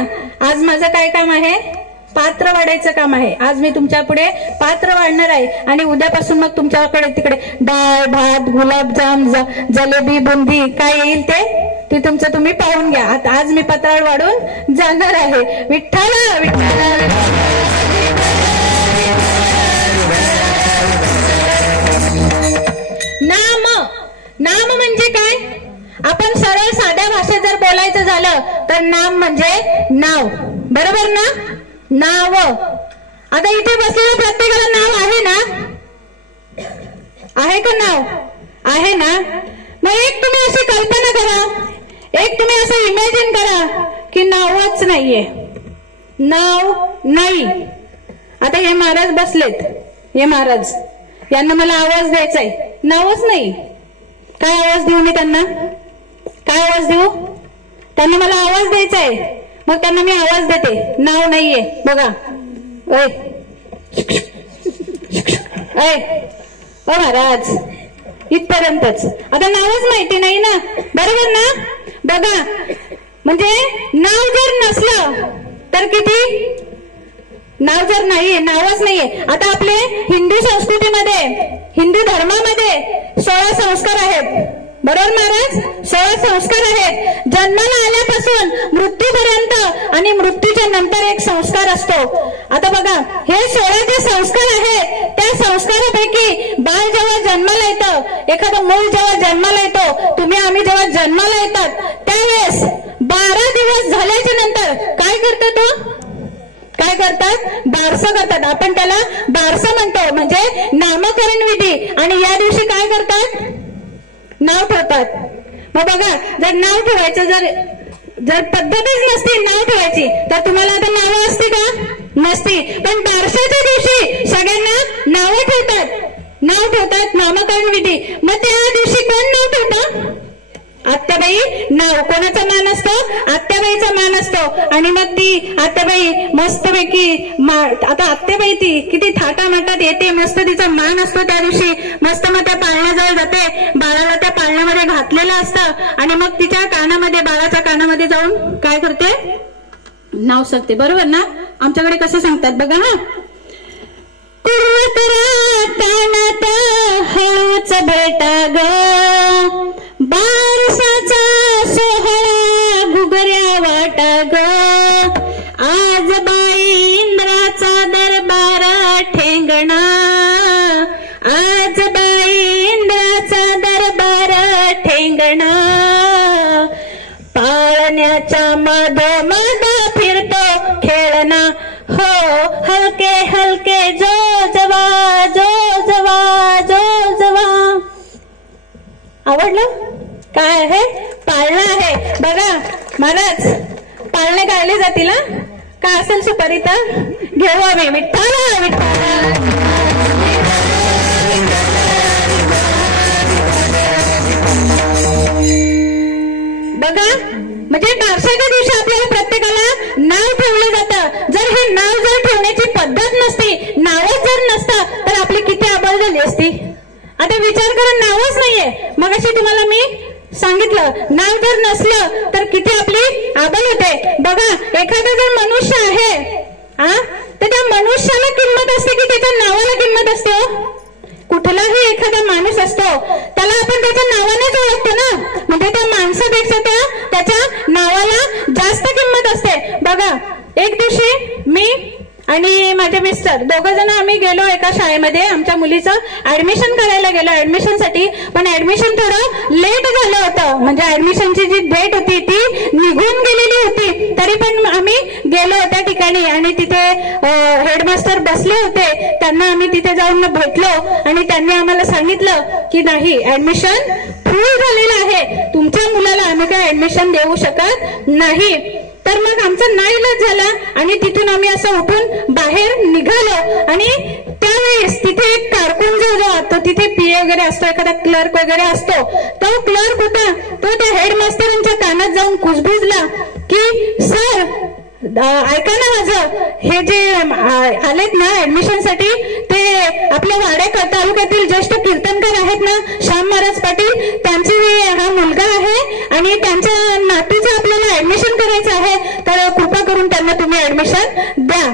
आज माझं काय काम आहे? पात्र वाढायचं काम आहे. आज मी तुमच्या पुढे पात्र वाढणार आहे आणि उद्यापासून मग तुमच्याकडे तिकडे डाळ भात गुलाबजाम जलेबी बुंदी काय येईल ते तुमचं तुम्ही पाहून घ्या. आता आज मी पात्राळ वाढून जाणार आहे. विठ्ठल विठ्ठल. नाम म्हणजे काय? आपण सरळ साध्या भाषेत जर बोलायचं झालं तर नाम म्हणजे नाव. बरोबर ना? नाव. आता इथे बसलेल्या प्रत्येकाला नाव आहे ना? आहे का नाव? आहे ना? मग एक तुम्ही अशी कल्पना करा, एक तुम्ही असं इमॅजिन करा की नावच नाहीये. नाव नाही. आता हे महाराज बसलेत, हे महाराज यांना मला आवाज द्यायचा आहे, नावच नाही. काय आवाज देऊ मी त्यांना? काय आवाज देऊ? त्यांना मला आवाज द्यायचा आहे, मग त्यांना मी आवाज देते, नाव नाहीये. बघा ओ महाराज, इथपर्यंतच. आता नावच माहिती नाही ना, बरोबर ना? बघा, म्हणजे नाव जर नसलं तर किती? नाव जर नाहीये, नावच नाहीये. आता आपले हिंदू संस्कृतीमध्ये, हिंदू धर्मामध्ये 16 संस्कार आहेत. बरोबर महाराज? 16 संस्कार आहेत. जन्माला आल्यापासून मृत्यूपर्यंत आणि मृत्यूच्या नंतर एक संस्कार असतो. आता बघा, हे 16 जे संस्कार आहेत त्या संस्कारापैकी बाळ जेव्हा जन्माला येतं, एखादं मूल जेव्हा जन्माला येतो, तुम्ही आम्ही जेव्हा जन्माला येतात त्यावेळेस 12 दिवस झाल्याच्या नंतर काय करतो? तो काय करतात? बारसं करतात. आपण त्याला बारसं म्हणतो, म्हणजे नामकरण विधी. आणि या दिवशी काय करतात? नाव ठेवतात. मग बघा, जर नाव ठेवायचं जर पद्धतच नसती नाव ठेवायची तर तुम्हाला आता नावं असती का? नसती. पण बारशाच्या दिवशी सगळ्यांना नावं ठेवतात, नाव ठेवतात, नामकरण विधी. मग त्या दिवशी कोण नाव ठेवतं? आत्याबाई नाव. कोणाचा मान असतो? आत्याबाईचा मान असतो. आणि मग ती आत्याबाई मस्तपैकी, आता आत्याबाई ती किती थाटामाटात येते, मस्त तिचा मान असतो त्या दिवशी. मस्त मग त्या पाळण्याजवळ जाते, बाळाला त्या पाळण्यामध्ये घातलेलं असतं आणि मग तिच्या कानामध्ये, बाळाच्या कानामध्ये जाऊन काय करते? नाव सांगते. बरोबर ना? आमच्याकडे कसं सांगतात बघा. हा, कानात हळूच भेटा ग, बारसाचा सोहळा घुगऱ्या वाटा ग, आज बाई इंद्राचा दरबार ठेंगणा, आज बाई इंद्राचा दरबार ठेंगणा, पाळण्याच्या मध फिरतो खेळणा, हो हलके हलके जो जवा जो जवा जो जवा. आवडलं? काय आहे? पाळणं आहे. बघा महाराज, पाळणे गायले जातील ना? काय असेल सुपारी तर घेऊ आम्ही. विठ्ठल विठ्ठल. बघा, म्हणजे बारशाच्या दिवशी आपल्याला प्रत्येकाला नाव ठेवलं जातं. जर हे नाव जर ठेवण्याची पद्धत नसती, नावच जर नसतं तर आपली किती आबाळ झाली असती. आता विचार करा, नावच नाहीये. मग अशी तुम्हाला मी सांगितलं, नाव जर नसलं तर किती आपली आबाळ होते. बघा, एखादा जर मनुष्य आहे तर त्या मनुष्याला किंमत असते की त्याच्या नावाला किंमत असते? कुठलाही एखादा माणूस असतो त्याला आपण त्याच्या नावानेच ओळखतो ना, म्हणजे त्या माणसापेक्षा त्याच्या नावाला जास्त किंमत असते. बघा, एक दिवशी मी आणि माझे मिस्टर दोघं जण आम्ही गेलो एका शाळेमध्ये, आमच्या मुलीचं ऍडमिशन करायला गेलो ऍडमिशनसाठी. पण ऍडमिशन थोडं लेट झालं होतं, म्हणजे ऍडमिशनची जी डेट होती ती निघून गेलेली होती. तरी पण आम्ही गेलो त्या ठिकाणी आणि तिथे हेडमास्टर बसले होते. त्यांना आम्ही तिथे जाऊन भेटलो आणि त्यांनी आम्हाला सांगितलं की नाही, ऍडमिशन फुल झालेलं आहे, तुमच्या मुलाला आम्ही काय ऍडमिशन देऊ शकत नाही. तर मग आमचा नाईलाज झाला आणि तिथून आम्ही असं उठून बाहेर निघालो. आणि त्यावेळेस तिथे एक कारकून जो असतो, तिथे पीए वगैरे असतो, एखादा क्लर्क वगैरे असतो, तो क्लर्क होता. तो त्या हेडमास्टरांच्या कानात जाऊन कुजबुजला की सर, ऐका ना माझं, हे जे आलेत ना ऍडमिशनसाठी ते आपल्या वाड्या तालुक्यातील ज्येष्ठ कीर्तनकार आहेत ना श्याम महाराज पाटील, त्यांची हा मुलगा आहे आणि त्यांच्या नातीचं आपल्याला ऍडमिशन करायचं आहे, तर कृपा करून त्यांना तुम्ही ऍडमिशन द्या.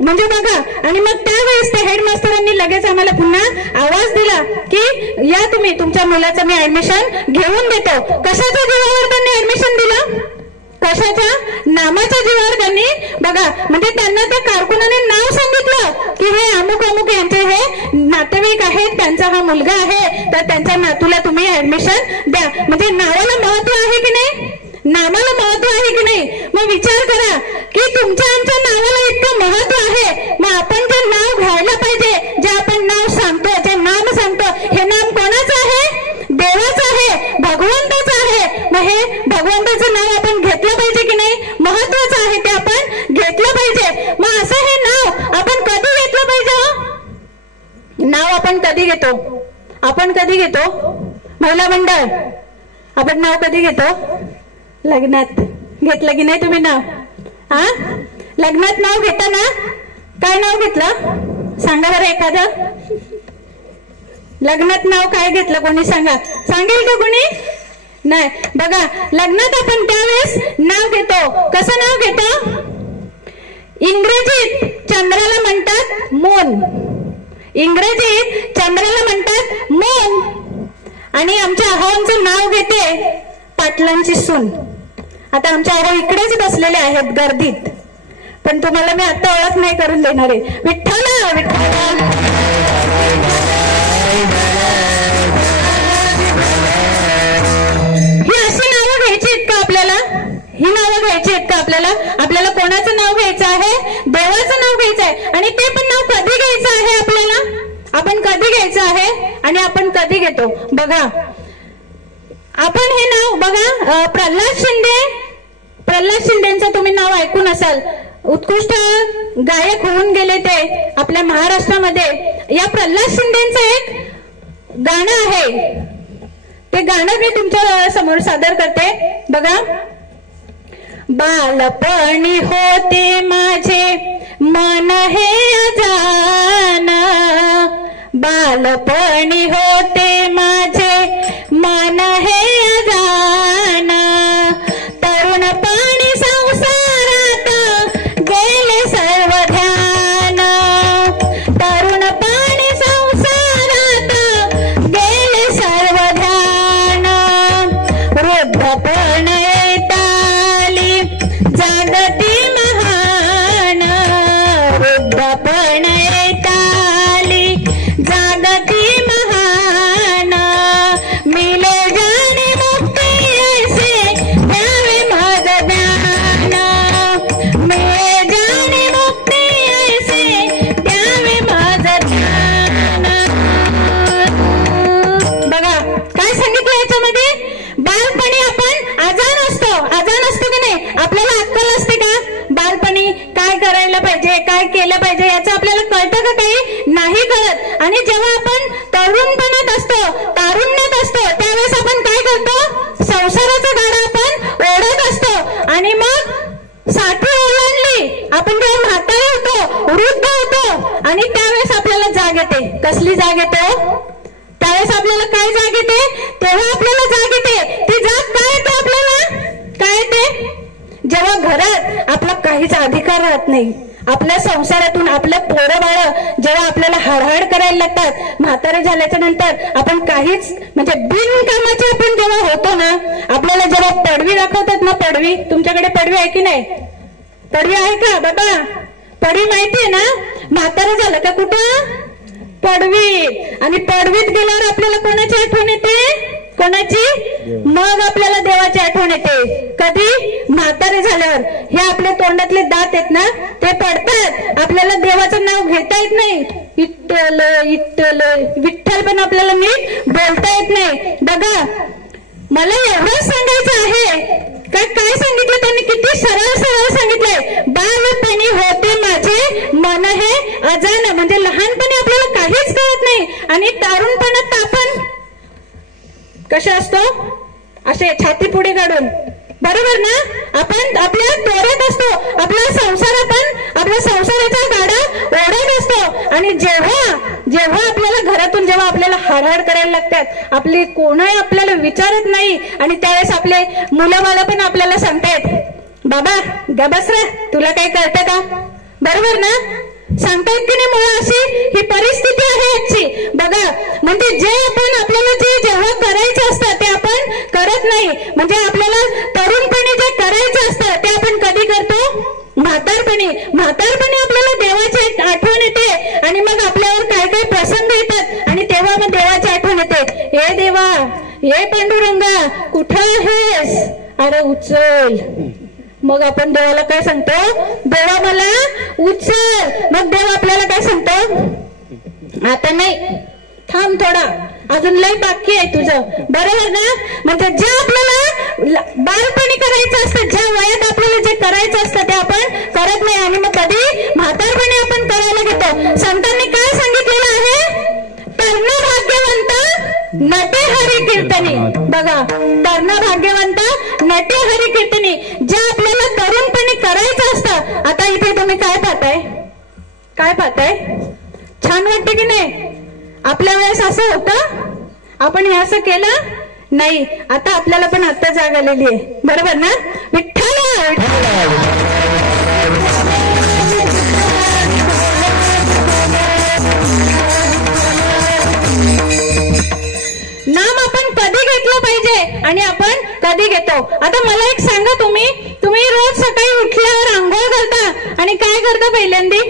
म्हणजे बघा, आणि मग त्यावेळेस त्या हेडमास्टरांनी लगेच आम्हाला पुन्हा आवाज दिला की या तुम्ही तुमच्या मुलाचं मी ऍडमिशन घेऊन देतो. कशाच्या जीवावर त्यांनी ऍडमिशन दिलं? कशाच्या? नामाच्या जीवावर त्यांनी. बघा, म्हणजे त्यांना त्या कारकुनाने नाव सांगितलं की हे अमुक अमुक यांचे हे नातेवाईक आहेत, त्यांचा हा मुलगा आहे, तर त्यांच्या नातूला तुम्ही ऍडमिशन द्या. म्हणजे नावाला महत्व आहे की नाही? नावाला महत्व आहे की नाही? मग विचार करा की तुमच्या आमच्या नावाला इतकं महत्व आहे, मग आपण जे नाव घ्यायला पाहिजे, जे आपण नाव सांगतो, जे नाम सांगतो, हे नाम कोणाचं आहे? देवाचं आहे, भगवंताचं आहे. मग हे भगवंताचं नाव आपण घेतलं पाहिजे की नाही? महत्वाचं आहे, ते आपण घेतलं पाहिजे. मग असं हे नाव आपण कधी घेतलं पाहिजे? नाव आपण कधी घेतो? आपण कधी घेतो? महिला मंडळ, आपण नाव कधी घेतो? लग्नात. घेतलं की नाही तुम्ही नाव? हा, लग्नात नाव घेताना काय नाव घेतलं? सांगा बरं एखादं. लग्नात नाव काय घेतलं कोणी सांगा? सांगेल का कोणी? नाही. बघा, लग्नात आपण त्यावेळेस नाव घेतो. कसं नाव घेतो? इंग्रजीत चंद्राला म्हणतात मून. इंग्रजीत चंद्राला म्हणतात मून. आणि आमच्या अहोंचं नाव घेते पाटलांची सून. आता आमच्या अहो इकडेच बसलेले आहेत गर्दीत, पण तुम्हाला मी आता ओळख नाही करून देणार आहे. विठ्ठला विठ्ठला. ही अशी नावं घ्यायची आहेत का आपल्याला? ही नावं घ्यायची आहेत का आपल्याला? आपल्याला कोणाचं नाव घ्यायचं आहे? देवाचं नाव घ्यायचं आहे. आणि ते पण नाव कधी घ्यायचं आहे आपल्याला? आपण कधी घ्यायचं आहे आणि आपण कधी घेतो? बघा, आपण हे नाव बघा, प्रल्हाद शिंदेचं तुम्ही नाव ऐकून असाल. उत्कृष्ट गायक होऊन गेले ते आपल्या महाराष्ट्रामध्ये. या प्रल्हाद शिंदेचं एक गाणं आहे, ते गाणं मी तुमच्या समोर सादर करते. बघा. बालपणी होते माझे मन हे अजान, बालपणी होते माझे मन हे अजान, तरुणपणी संसारात गेले सर्व ध्यान, तरुणपणी संसारात गेले सर्व ध्यान, वृद्धपण येताली जागती महान, वृद्धपण येताली जागती महान, मिले जाणे मुक्ती ऐसे द्यावे माझ ज्ञान, मिले जाणे मुक्ती ऐसे द्यावे माझ ज्ञान. बघा काय सांगितलं याच्यामध्ये? बालपणी आपण अजाण असतो की नाही? आपल्याला अक्कल असते का? बालपणी काय करायला पाहिजे, काय केलं पाहिजे याचं आपल्याला कळतं का? काही नाही कळत. आणि जेव्हा आपण तरुणपणात असतो, तारुण्यात असतो, त्यावेळेस आपण काय करतो? संसाराचा गाडा आपण ओढत असतो. आणि मग 60 ओलांडली, आपण जेव्हा म्हातारे होतो, वृद्ध होतो, आणि त्यावेळेस आपल्याला जाग येते. कसली जाग येते? त्यावेळेस आपल्याला काय जाग येते? तेव्हा आपल्याला जाग येते. ती जाग काय येते आपल्याला? काय येते? जेव्हा घरात आपला काहीच अधिकार राहत नाही, आपल्या संसारातून आपल्या पोरं बाळ जेव्हा आपल्याला हाडहाड करायला लागतात, म्हातारे झाल्याच्या नंतर आपण काहीच म्हणजे बिनकामाचे आपण जेव्हा होतो ना, आपल्याला जेव्हा पडवी दाखवतात ना, पडवी, तुमच्याकडे पडवी आहे की नाही? पडवी आहे का बाबा? पडवी माहितीये ना? म्हातारं झालं का कुठं? पडवीत. आणि पडवीत गेल्यावर आपल्याला कोणाची आठवण येते? कोणाची? मग आपल्याला देवाची आठवण येते. कधी? म्हातारे झाल्यावर. हे आपल्या तोंडातले दात आहेत ना, ते पडतात. आपल्याला देवाचं नाव घेता येत नाही. विठ्ठल विठ्ठल विठ्ठल पण आपल्याला नीट बोलता येत नाही. बघा, मला एवढंच सांगायचं आहे का काय सांगितलं त्यांनी? किती सरळ सरळ सांगितलंय. बालपणी होते माझे मन हे अजान, म्हणजे लहानपणी आपल्याला काहीच कळत नाही. आणि तारुणपणात आपण कसे असतो? असे छाती पुढे काढून बरोबर ना? आपण आपल्या त्वरेत असतो, आपला संसार आपण आपल्या संसाराचा गाडा ओढत असतो आणि जेव्हा आपल्याला घरातून जेव्हा आपल्याला हाडहाड करायला लागतात, आपली कोणही आपल्याला विचारत नाही आणि त्यावेळेस आपले मुलं बाळ पण आपल्याला सांगतायत, बाबा गा बस रे, तुला काही कळतं का? बरोबर ना? सांगतायत की नाही? मुळे अशी ही परिस्थिती आहे आजची. बघा, म्हणजे जे आपण आपल्याला जे जेव्हा करायचं असतं ते आपण करत नाही. म्हणजे आपल्याला तरुणपणी जे करायचं असतं ते आपण कधी करतो? म्हातारपणी आपल्याला देवाची आठवण येते आणि मग आपल्यावर काय काय प्रसंग येतात आणि तेव्हा मग देवाची आठवण येते. हे देवा, हे पांडुरंगा, कुठं आहेस? अरे उचल. मग आपण देवाला काय सांगतो? देवा मला उचल. मग देव आपल्याला काय सांगतो? आता नाही, थांब थोडा, अजून लय बाकी आहे तुझं. बरोबर ना? म्हणजे जे आपल्याला बालपणी करायचं असतं, ज्या वयात आपल्याला जे करायचं असतं ते आपण करत नाही आणि मग कधी म्हातारपणी आपण करायला घेतो. संतांनी काय सांगितलेलं आहे? तरुण भाग्यवंत नटे हरी कीर्तनी. बघा, तरुण भाग्यवंत नटे हरी कीर्तनी. जे आपल्याला तरुणपणी करायचं असतं. आता इथे तुम्ही काय पाहताय? छान वाटतं की नाही? आपल्या वेळेस असं होतं? आपण हे असं केलं नाही. आता आपल्याला पण आता जाग आलेली आहे. बरोबर ना? विठ्ठल नाम आपण कधी घेतलं पाहिजे आणि आपण कधी घेतो? आता मला एक सांगा, तुम्ही रोज सकाळी उठल्यावर आंघोळ करता आणि काय करता पहिल्यांदी?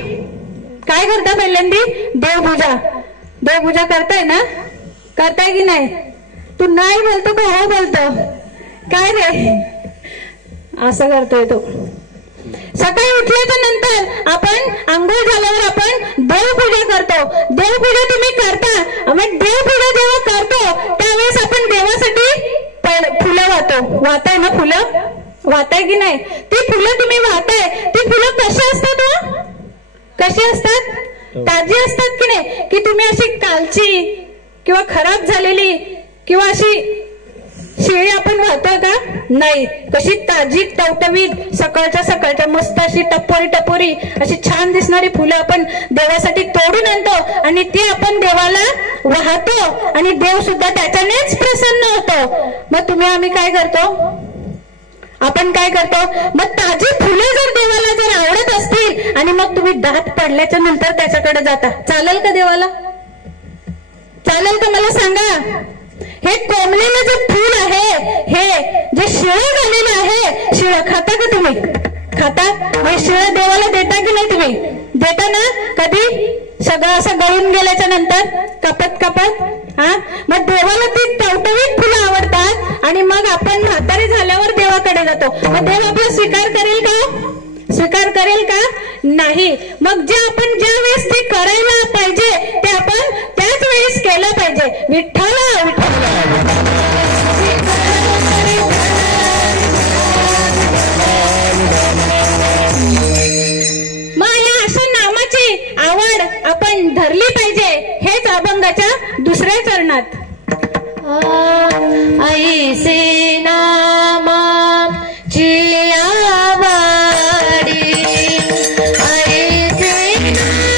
देवपूजा करताय ना? करताय की नाही? तू नाही बोलतो का हो बोलतो? काय रे असं करतोय तो? सकाळी उठल्याच्या नंतर आपण आंघोळ झाल्यावर आपण देवपूजा करतो. देवपूजा तुम्ही करता. मग देवपूजा जेव्हा करतो त्यावेळेस आपण देवासाठी फुलं वाहताय ना? फुलं वाहताय की नाही? ती फुलं तुम्ही वाहताय, ती फुलं कशी असतात? कशी असतात? ताजी असतात की नाही? की तुम्ही अशी कालची किंवा खराब झालेली किंवा अशी शिळी आपण वाहतो का? नाही. कशी ताजी टवटवीत सकाळच्या मस्त अशी टपोरी अशी छान दिसणारी फुलं आपण देवासाठी तोडून आणतो आणि ती आपण देवाला वाहतो आणि देव सुद्धा त्याच्यानेच प्रसन्न होतो. मग आम्ही काय करतो? आपण काय करतो? मग ताजी फुलं जर देवाला जर आवडत असतील आणि मग तुम्ही दात पडल्याच्या नंतर त्याच्याकडे जाता, चालेल का देवाला? चालेल का? मला सांगा. हे कोंबलेलं जे फूल आहे, हे जे शिळं झालेलं आहे, शिळं खाता का तुम्ही? खाता? हे शिळं देवाला देता की नाही? तुम्ही देता ना? कधी सगळं असं गळून गेल्याच्या नंतर कपत मग देवाला ती टवटवीत फुलं आवडतात आणि मग आपण म्हातारे झाल्यावर देवाकडे जातो. मग देव आपला स्वीकार करेल का? स्वीकार करेल का? नाही. मग जे आपण ज्या वेळेस ते करायला पाहिजे ते आपण त्याच वेळेस केलं पाहिजे. विठ्ठल मग या अशा नामाची आवड आपण धरली पाहिजे. हेच अभंगाच्या दुसऱ्या चरणात. ऐसे नामाची आवडी, ऐसे नामाची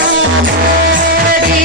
आवडी,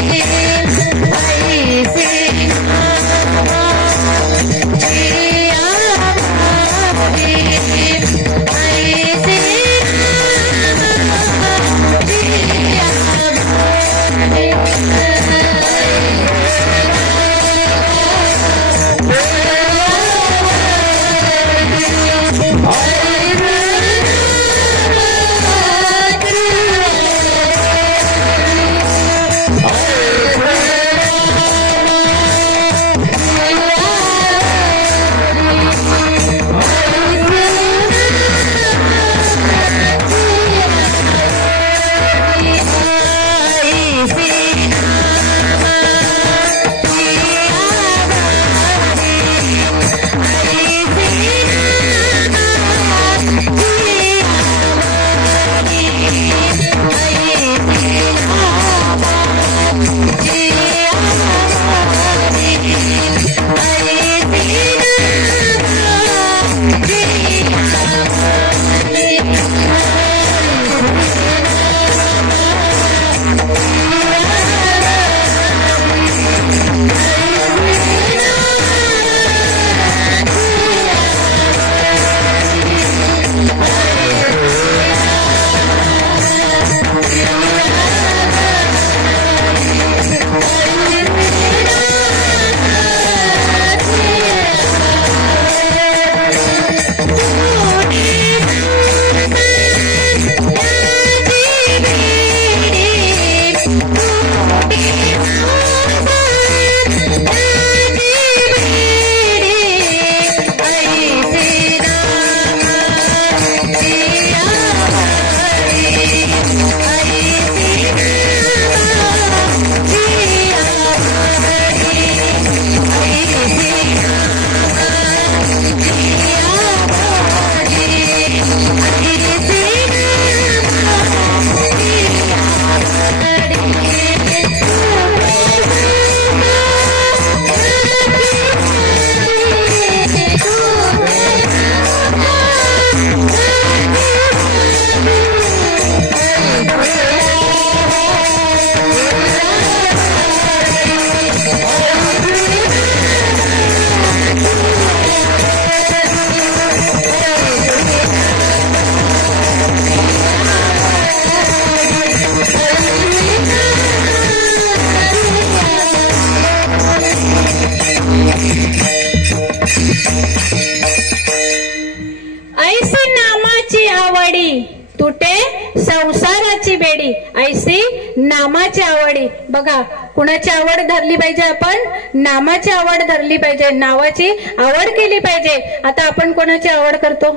संसाराची बेडी ऐसी नामाची आवडी. बघा, कुणाची आवड धरली पाहिजे? आपण नामाची आवड धरली पाहिजे, नावाची आवड केली पाहिजे. आता आपण कोणाची आवड करतो?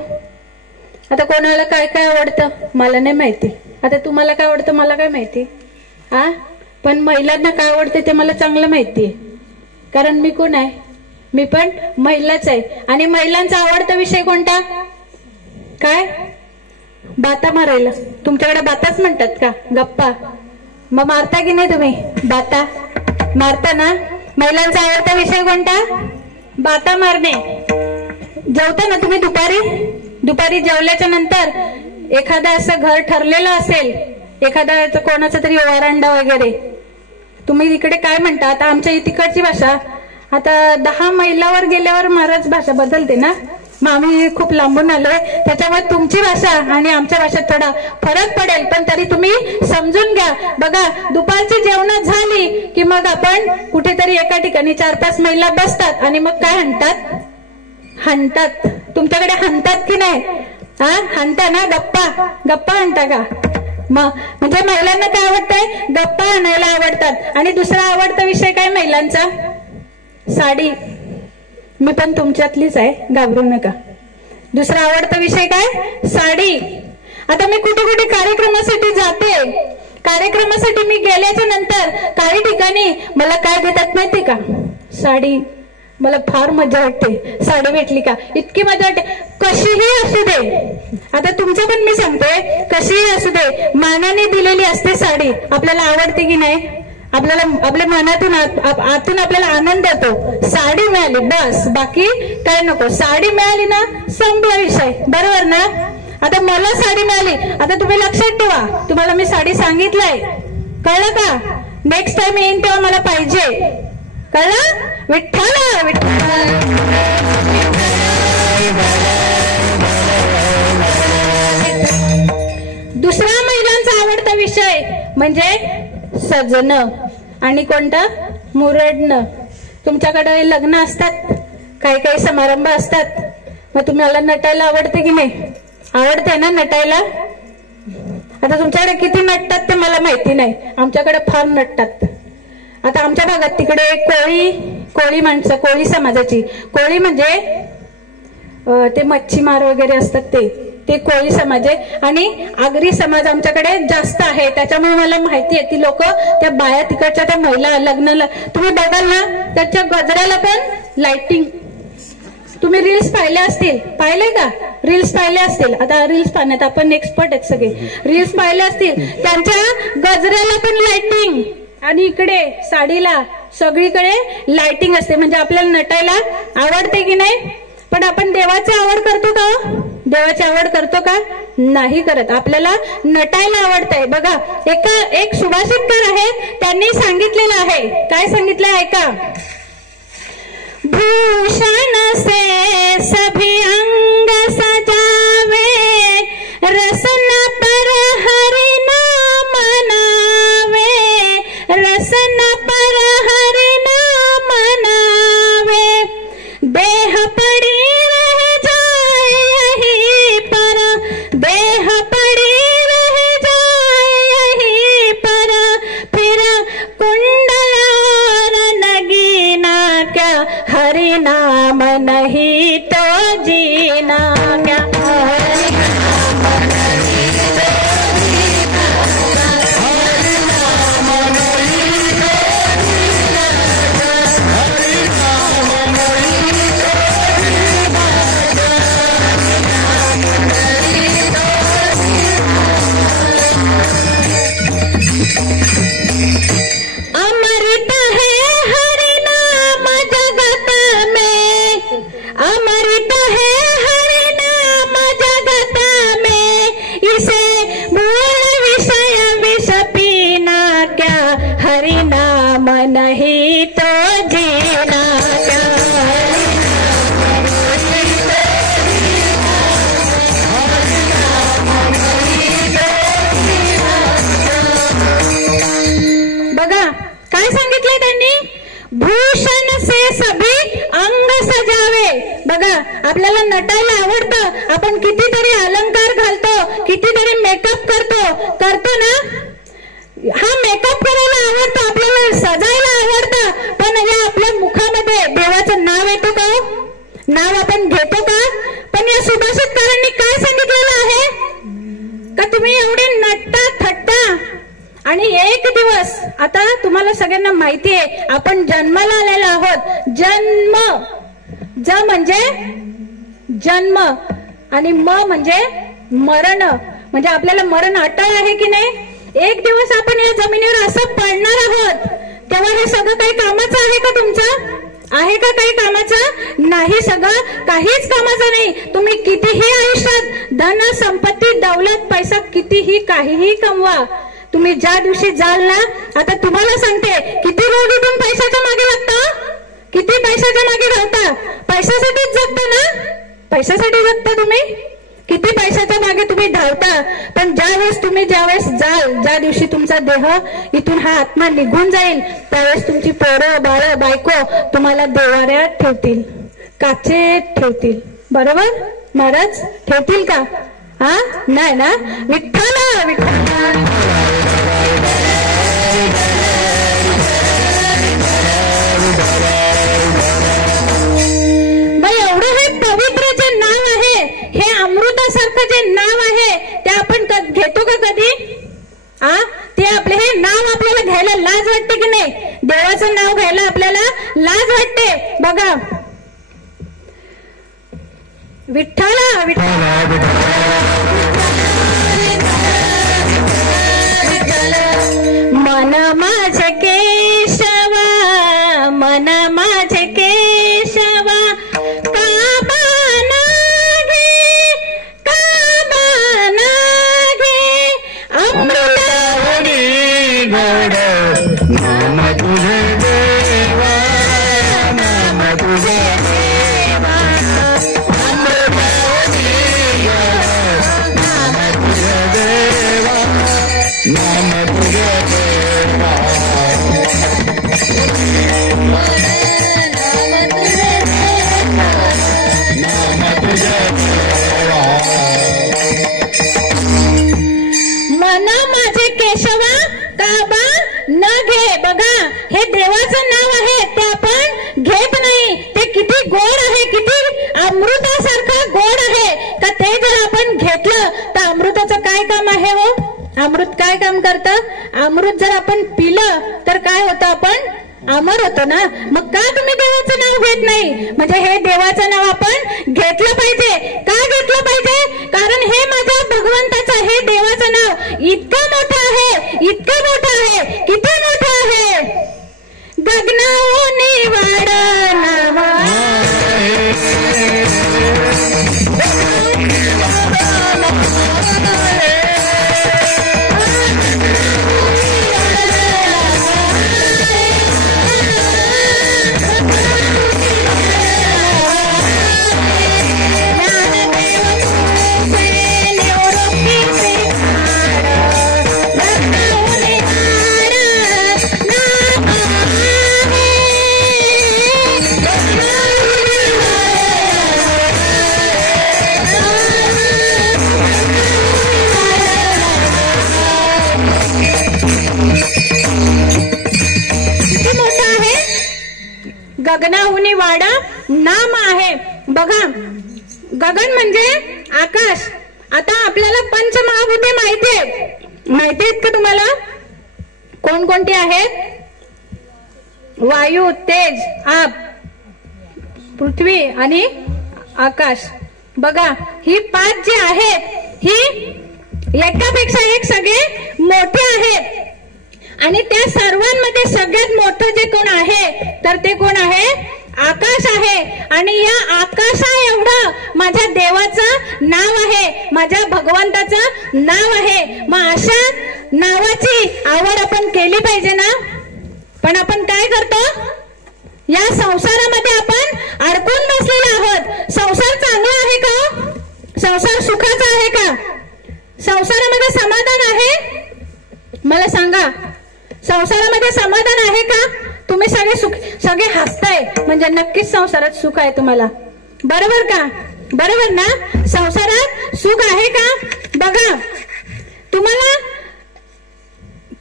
आता कोणाला काय काय आवडतं मला नाही माहिती. आता तुम्हाला काय आवडतं मला काय माहिती. पण महिलांना काय आवडतं ते मला चांगलं माहितीये, कारण मी कोण आहे? मी पण महिलाच आहे. आणि महिलांचा आवडता विषय कोणता? काय? बाता मारायला. तुमच्याकडे बाताच म्हणतात का? गप्पा. मग मारता की नाही तुम्ही बाता? मारता ना. महिलांचा आवडता विषय कोणता? बाता मारणे. जेवता ना तुम्ही दुपारी जेवल्याच्या नंतर एखादा असं घर ठरलेलं असेल, एखादा कोणाचा तरी वरांडा वगैरे, तुम्ही इकडे काय म्हणता? आता आमच्या तिकडची भाषा, आता 10 मैलावर गेल्यावर महाराज भाषा बदलते ना. मग आम्ही खूप लांबून आलोय, त्याच्यामुळे तुमची भाषा आणि आमच्या भाषेत थोडा फरक पडेल, पण तरी तुम्ही समजून घ्या. बघा, दुपारची जेवण झाली की मग आपण कुठेतरी एका ठिकाणी 4-5 महिला बसतात आणि मग काय हणतात. तुमच्याकडे हणतात की नाही? हणता ना. गप्पा हणता का? मग म्हणजे महिलांना काय आवडतंय? गप्पा आणायला आवडतात. आणि दुसरा आवडता विषय काय महिलांचा? साडी. मी पण तुमच्यातलीच आहे, घाबरू नका. दुसरा आवडता विषय काय? साडी. आता मी कुठे कुठे कार्यक्रमासाठी जाते, कार्यक्रमासाठी मी गेल्याच्या नंतर काही ठिकाणी मला काय देतात माहिती का? साडी. मला फार मजा वाटते. साडी भेटली का इतकी मजा वाटते. कशीही असू दे, आता तुमचं पण मी सांगते, कशीही असू दे, मानाने दिलेली असते साडी. आपल्याला आवडते की नाही? आपल्याला आपल्या मनातून आतून आपल्याला आनंद येतो. साडी मिळाली बस, बाकी काय नको. साडी मिळाली ना, संपला विषय. बरोबर ना? आता मला साडी मिळाली. आता तुम्ही लक्षात ठेवा, तुम्हाला मी साडी सांगितलंय, कळलं का? नेक्स्ट टाइम येईन तेव्हा मला पाहिजे. कळलं? विठ्ठल विठ्ठल. दुसरा महिलांचा आवडता विषय म्हणजे सजणं आणि कोणतं? मुरडणं. तुमच्याकडे लग्न असतात, काही समारंभ असतात, मग तुम्हाला नटायला आवडते की नाही? आवडते ना नटायला? आता तुमच्याकडे किती नटतात ते मला माहिती नाही, आमच्याकडे फार नटतात. आता आमच्या भागात तिकडे कोळी माणसं, कोळी समाजाची, कोळी म्हणजे ते मच्छीमार वगैरे असतात ते कोळी समाज आहे. आणि आगरी समाज आमच्याकडे जास्त आहे, त्याच्यामुळे मला माहिती आहे. ती लोक, त्या बाया तिकडच्या, त्या महिला लग्नाला तुम्ही बघाल ना, त्याच्या गजऱ्याला पण लाइटिंग. तुम्ही रील्स पाहिले असतील, पाहिले का? रील्स पाहिले असतील. आता रील्स पाहण्यात आपण एक्सपर्ट आहेत सगळे. रील्स पाहिले असतील, त्यांच्या गजऱ्याला पण लाइटिंग आणि इकडे साडीला सगळीकडे लाइटिंग असते. म्हणजे आपल्याला नटायला आवडते की नाही? पण आपण देवाची आवड करतो का? देवाची आवड करतो का? नाही करत. आपल्याला नटायला आवडतंय. बघा, एक सुभाषितकार आहेत, त्यांनी सांगितलेलं आहे. काय सांगितलं आहे का? भूषण से सभी अंग सजावे, रसना पर हरि नाम नावे, रसना पर हरि नाम नावे, देह पड़ी रह जाए यही पर, देह पड़ी रह जाए यही पर, फिर कुंडल और नगीना क्या, हरि नाम नहीं तो जीना क्या. अमृत है हरि नाम जगत में, अमृत है हरि नाम जगत में, इसे मूल विषय विष पीना क्या, हरि नाम नहीं तो जीना क्या. बघा काय सांगितलंय त्यांनी? भूषण से सभी अंग सजावे. बघा, आपल्याला नटायला आवडतं, आपण कितीतरी अलंकार घालतो, कितीतरी मेकअप करतो ना. हा मेकअप करायला आवडतं, आपल्याला सजायला आवडतं, पण या आपल्या मुखामध्ये देवाचं नाव येतो का? नाव आपण घेतो का? पण या सुभाषितकारांनी काय सांगितलेलं आहे का तुम्ही एवढे नटता थट्टा आणि एक दिवस, आता तुम्हाला सगळ्यांना माहिती आहे आपण जन्माला आलेलो आहोत. ज म्हणजे जन्म आणि म म्हणजे मरण, म्हणजे आपल्याला मरण अटळ आहे की नाही. एक दिवस आपण या जमिनीवर असं पडणार आहोत, तेव्हा हे सगळं काही कामाचं आहे का? तुमचं आहे का काही कामाचं? नाही, सगळं काहीच कामाचं नाही. तुम्ही कितीही आयुष्यात धन संपत्ती दौलत पैसा कितीही काहीही कमवा, तुम्ही ज्या दिवशी जाल ना, आता तुम्हाला सांगते किती रोज उठून पैशाच्या मागे लागतं, किती पैशाच्या मागे धावता, पैशासाठीच जगता ना, पैशासाठी जगता तुम्ही, किती पैशाच्या मागे तुम्ही धावता. पण ज्यावेळेस जाल, ज्या दिवशी तुमचा देह इथून हा आत्मा निघून जाईल, त्यावेळेस तुमची पोरं बाळ बायको तुम्हाला देवाऱ्यात ठेवतील, काचेत ठेवतील. बरोबर? महाराज ठेवतील का? हा नाही ना. विठ्ठल विठ्ठल एवढं हे पवित्र जे नाव आहे, हे अमृतासारखं जे नाव आहे, ते आपण घेतो का कधी? ते आपले हे नाव आपल्याला घ्यायला लाज वाटते की नाही? देवाचं नाव घ्यायला आपल्याला लाज वाटते. बघा, विठ्ठल विठ्ठल मन माझे केशवा, मन माझे केशवा, काबाना घे अमृतावनी गोड नाम तुझे देवा, नाम तुझे देवा, अमृतावनी गोड नाम तुझे देवा, नाम तुझे देवा, नाम तुझे देवा. मन माझे केशवा काबा न घे. बघा, हे देवाचं नाव आहे, ते आपण घेत नाही. ते किती गोड आहे, किती अमृतासारखं गोड आहे, का ते जर आपण घेतलं तर अमृताचं काय काम आहे हो? अमृत काय काम करतं? अमृत जर आपण पिलं तर काय होतं? आपण अमर होतो ना. मग का तुम्ही देवाचं नाव घेत नाही? म्हणजे हे देवाचं नाव आपण घेतलं पाहिजे. का घेतलं पाहिजे? कारण हे माझ्या भगवंताचं, हे देवाचं नाव इतकं मोठं आहे, इतकं मोठं आहे. किती मोठं आहे? गगनावनी वाड नाम, गगनाहुनी वाडा नाम आहे. बघा, गगन म्हणजे आकाश. आता आपल्याला पंचमहाभूते माहिती आहेत का तुम्हाला? कोणकोणती आहेत? वायू, तेज, आप, पृथ्वी आणि आकाश. बघा, ही 5 जी आहेत, ही एकापेक्षा एक सगळे मोठे आहेत. आणि त्या सर्वांमध्ये सगळ्यात मोठं जे कोण आहे, तर ते कोण आहे? आकाश आहे. आणि या आकाशा एवढं माझ्या देवाचं नाव आहे, माझ्या भगवंताचं नाव आहे. मग अशा नावाची आवड आपण केली पाहिजे ना. पण आपण काय करतो? या संसारामध्ये आपण अडकून बसलेले आहोत. संसार चांगला आहे का? संसार सुखाचा आहे का? संसारामध्ये समाधान आहे? मला सांगा, संसारामध्ये समाधान आहे का? तुम्ही सगळे हसताय म्हणजे नक्कीच संसारात सुख आहे तुम्हाला. बरोबर का? बरोबर ना? संसारात सुख आहे का? बघा, तुम्हाला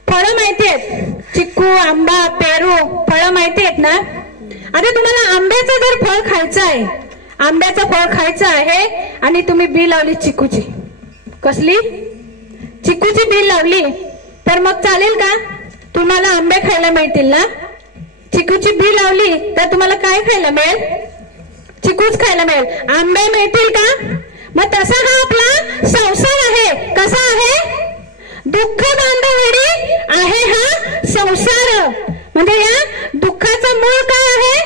फळं माहिती आहेत, चिक्कू, आंबा, पेरू फळं माहिती आहेत ना? आता तुम्हाला आंब्याचं जर फळ खायचं आहे, आंब्याचं फळ खायचं आहे आणि तुम्ही बी लावली चिक्कूची, कसली? चिक्कूची बी लावली तर मग चालेल का? तुम्हाला आंबे खायला मिळतील ना? चिक्कूची बी लावली तर तुम्हाला काय खायला मिळेल? चिक्कूच खायला मिळेल. आंबे मिळतील का? मग तसा हा आपला संसार आहे. कसा आहे? दुःख बांधवडी आहे हा संसार. म्हणजे या दुःखाचं मूळ काय आहे?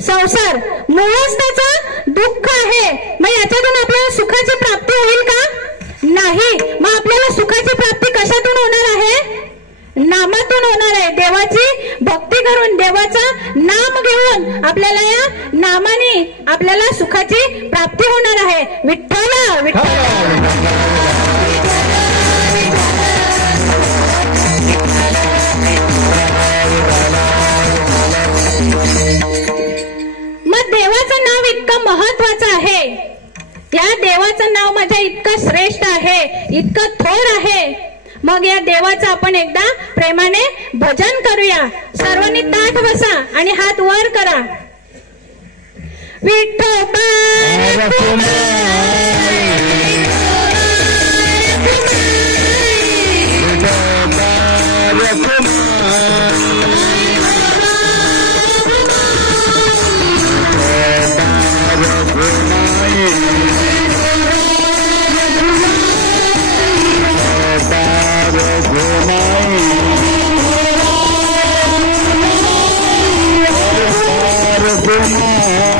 संसार. मूळच त्याचं दुःख आहे. मग याच्यातून आपल्याला सुखाची प्राप्ती होईल का? नाही. मग आपल्याला सुखाची प्राप्ती कशातून होणार आहे? नामातून होणार आहे. देवाची भक्ती करून, देवाचं नाम घेऊन आपल्याला या नामाने आपल्याला सुखाची प्राप्ती होणार आहे. विठ्ठल विठ्ठल. मग देवाचं नाव इतकं महत्वाचं आहे. या देवाचं नाव माझ्या इतकं श्रेष्ठ आहे, इतकं थोर आहे. मग या देवाचं आपण एकदा प्रेमाने भजन करूया. सर्वांनी ताठ बसा आणि हात वर करा. विठोबा Rukmani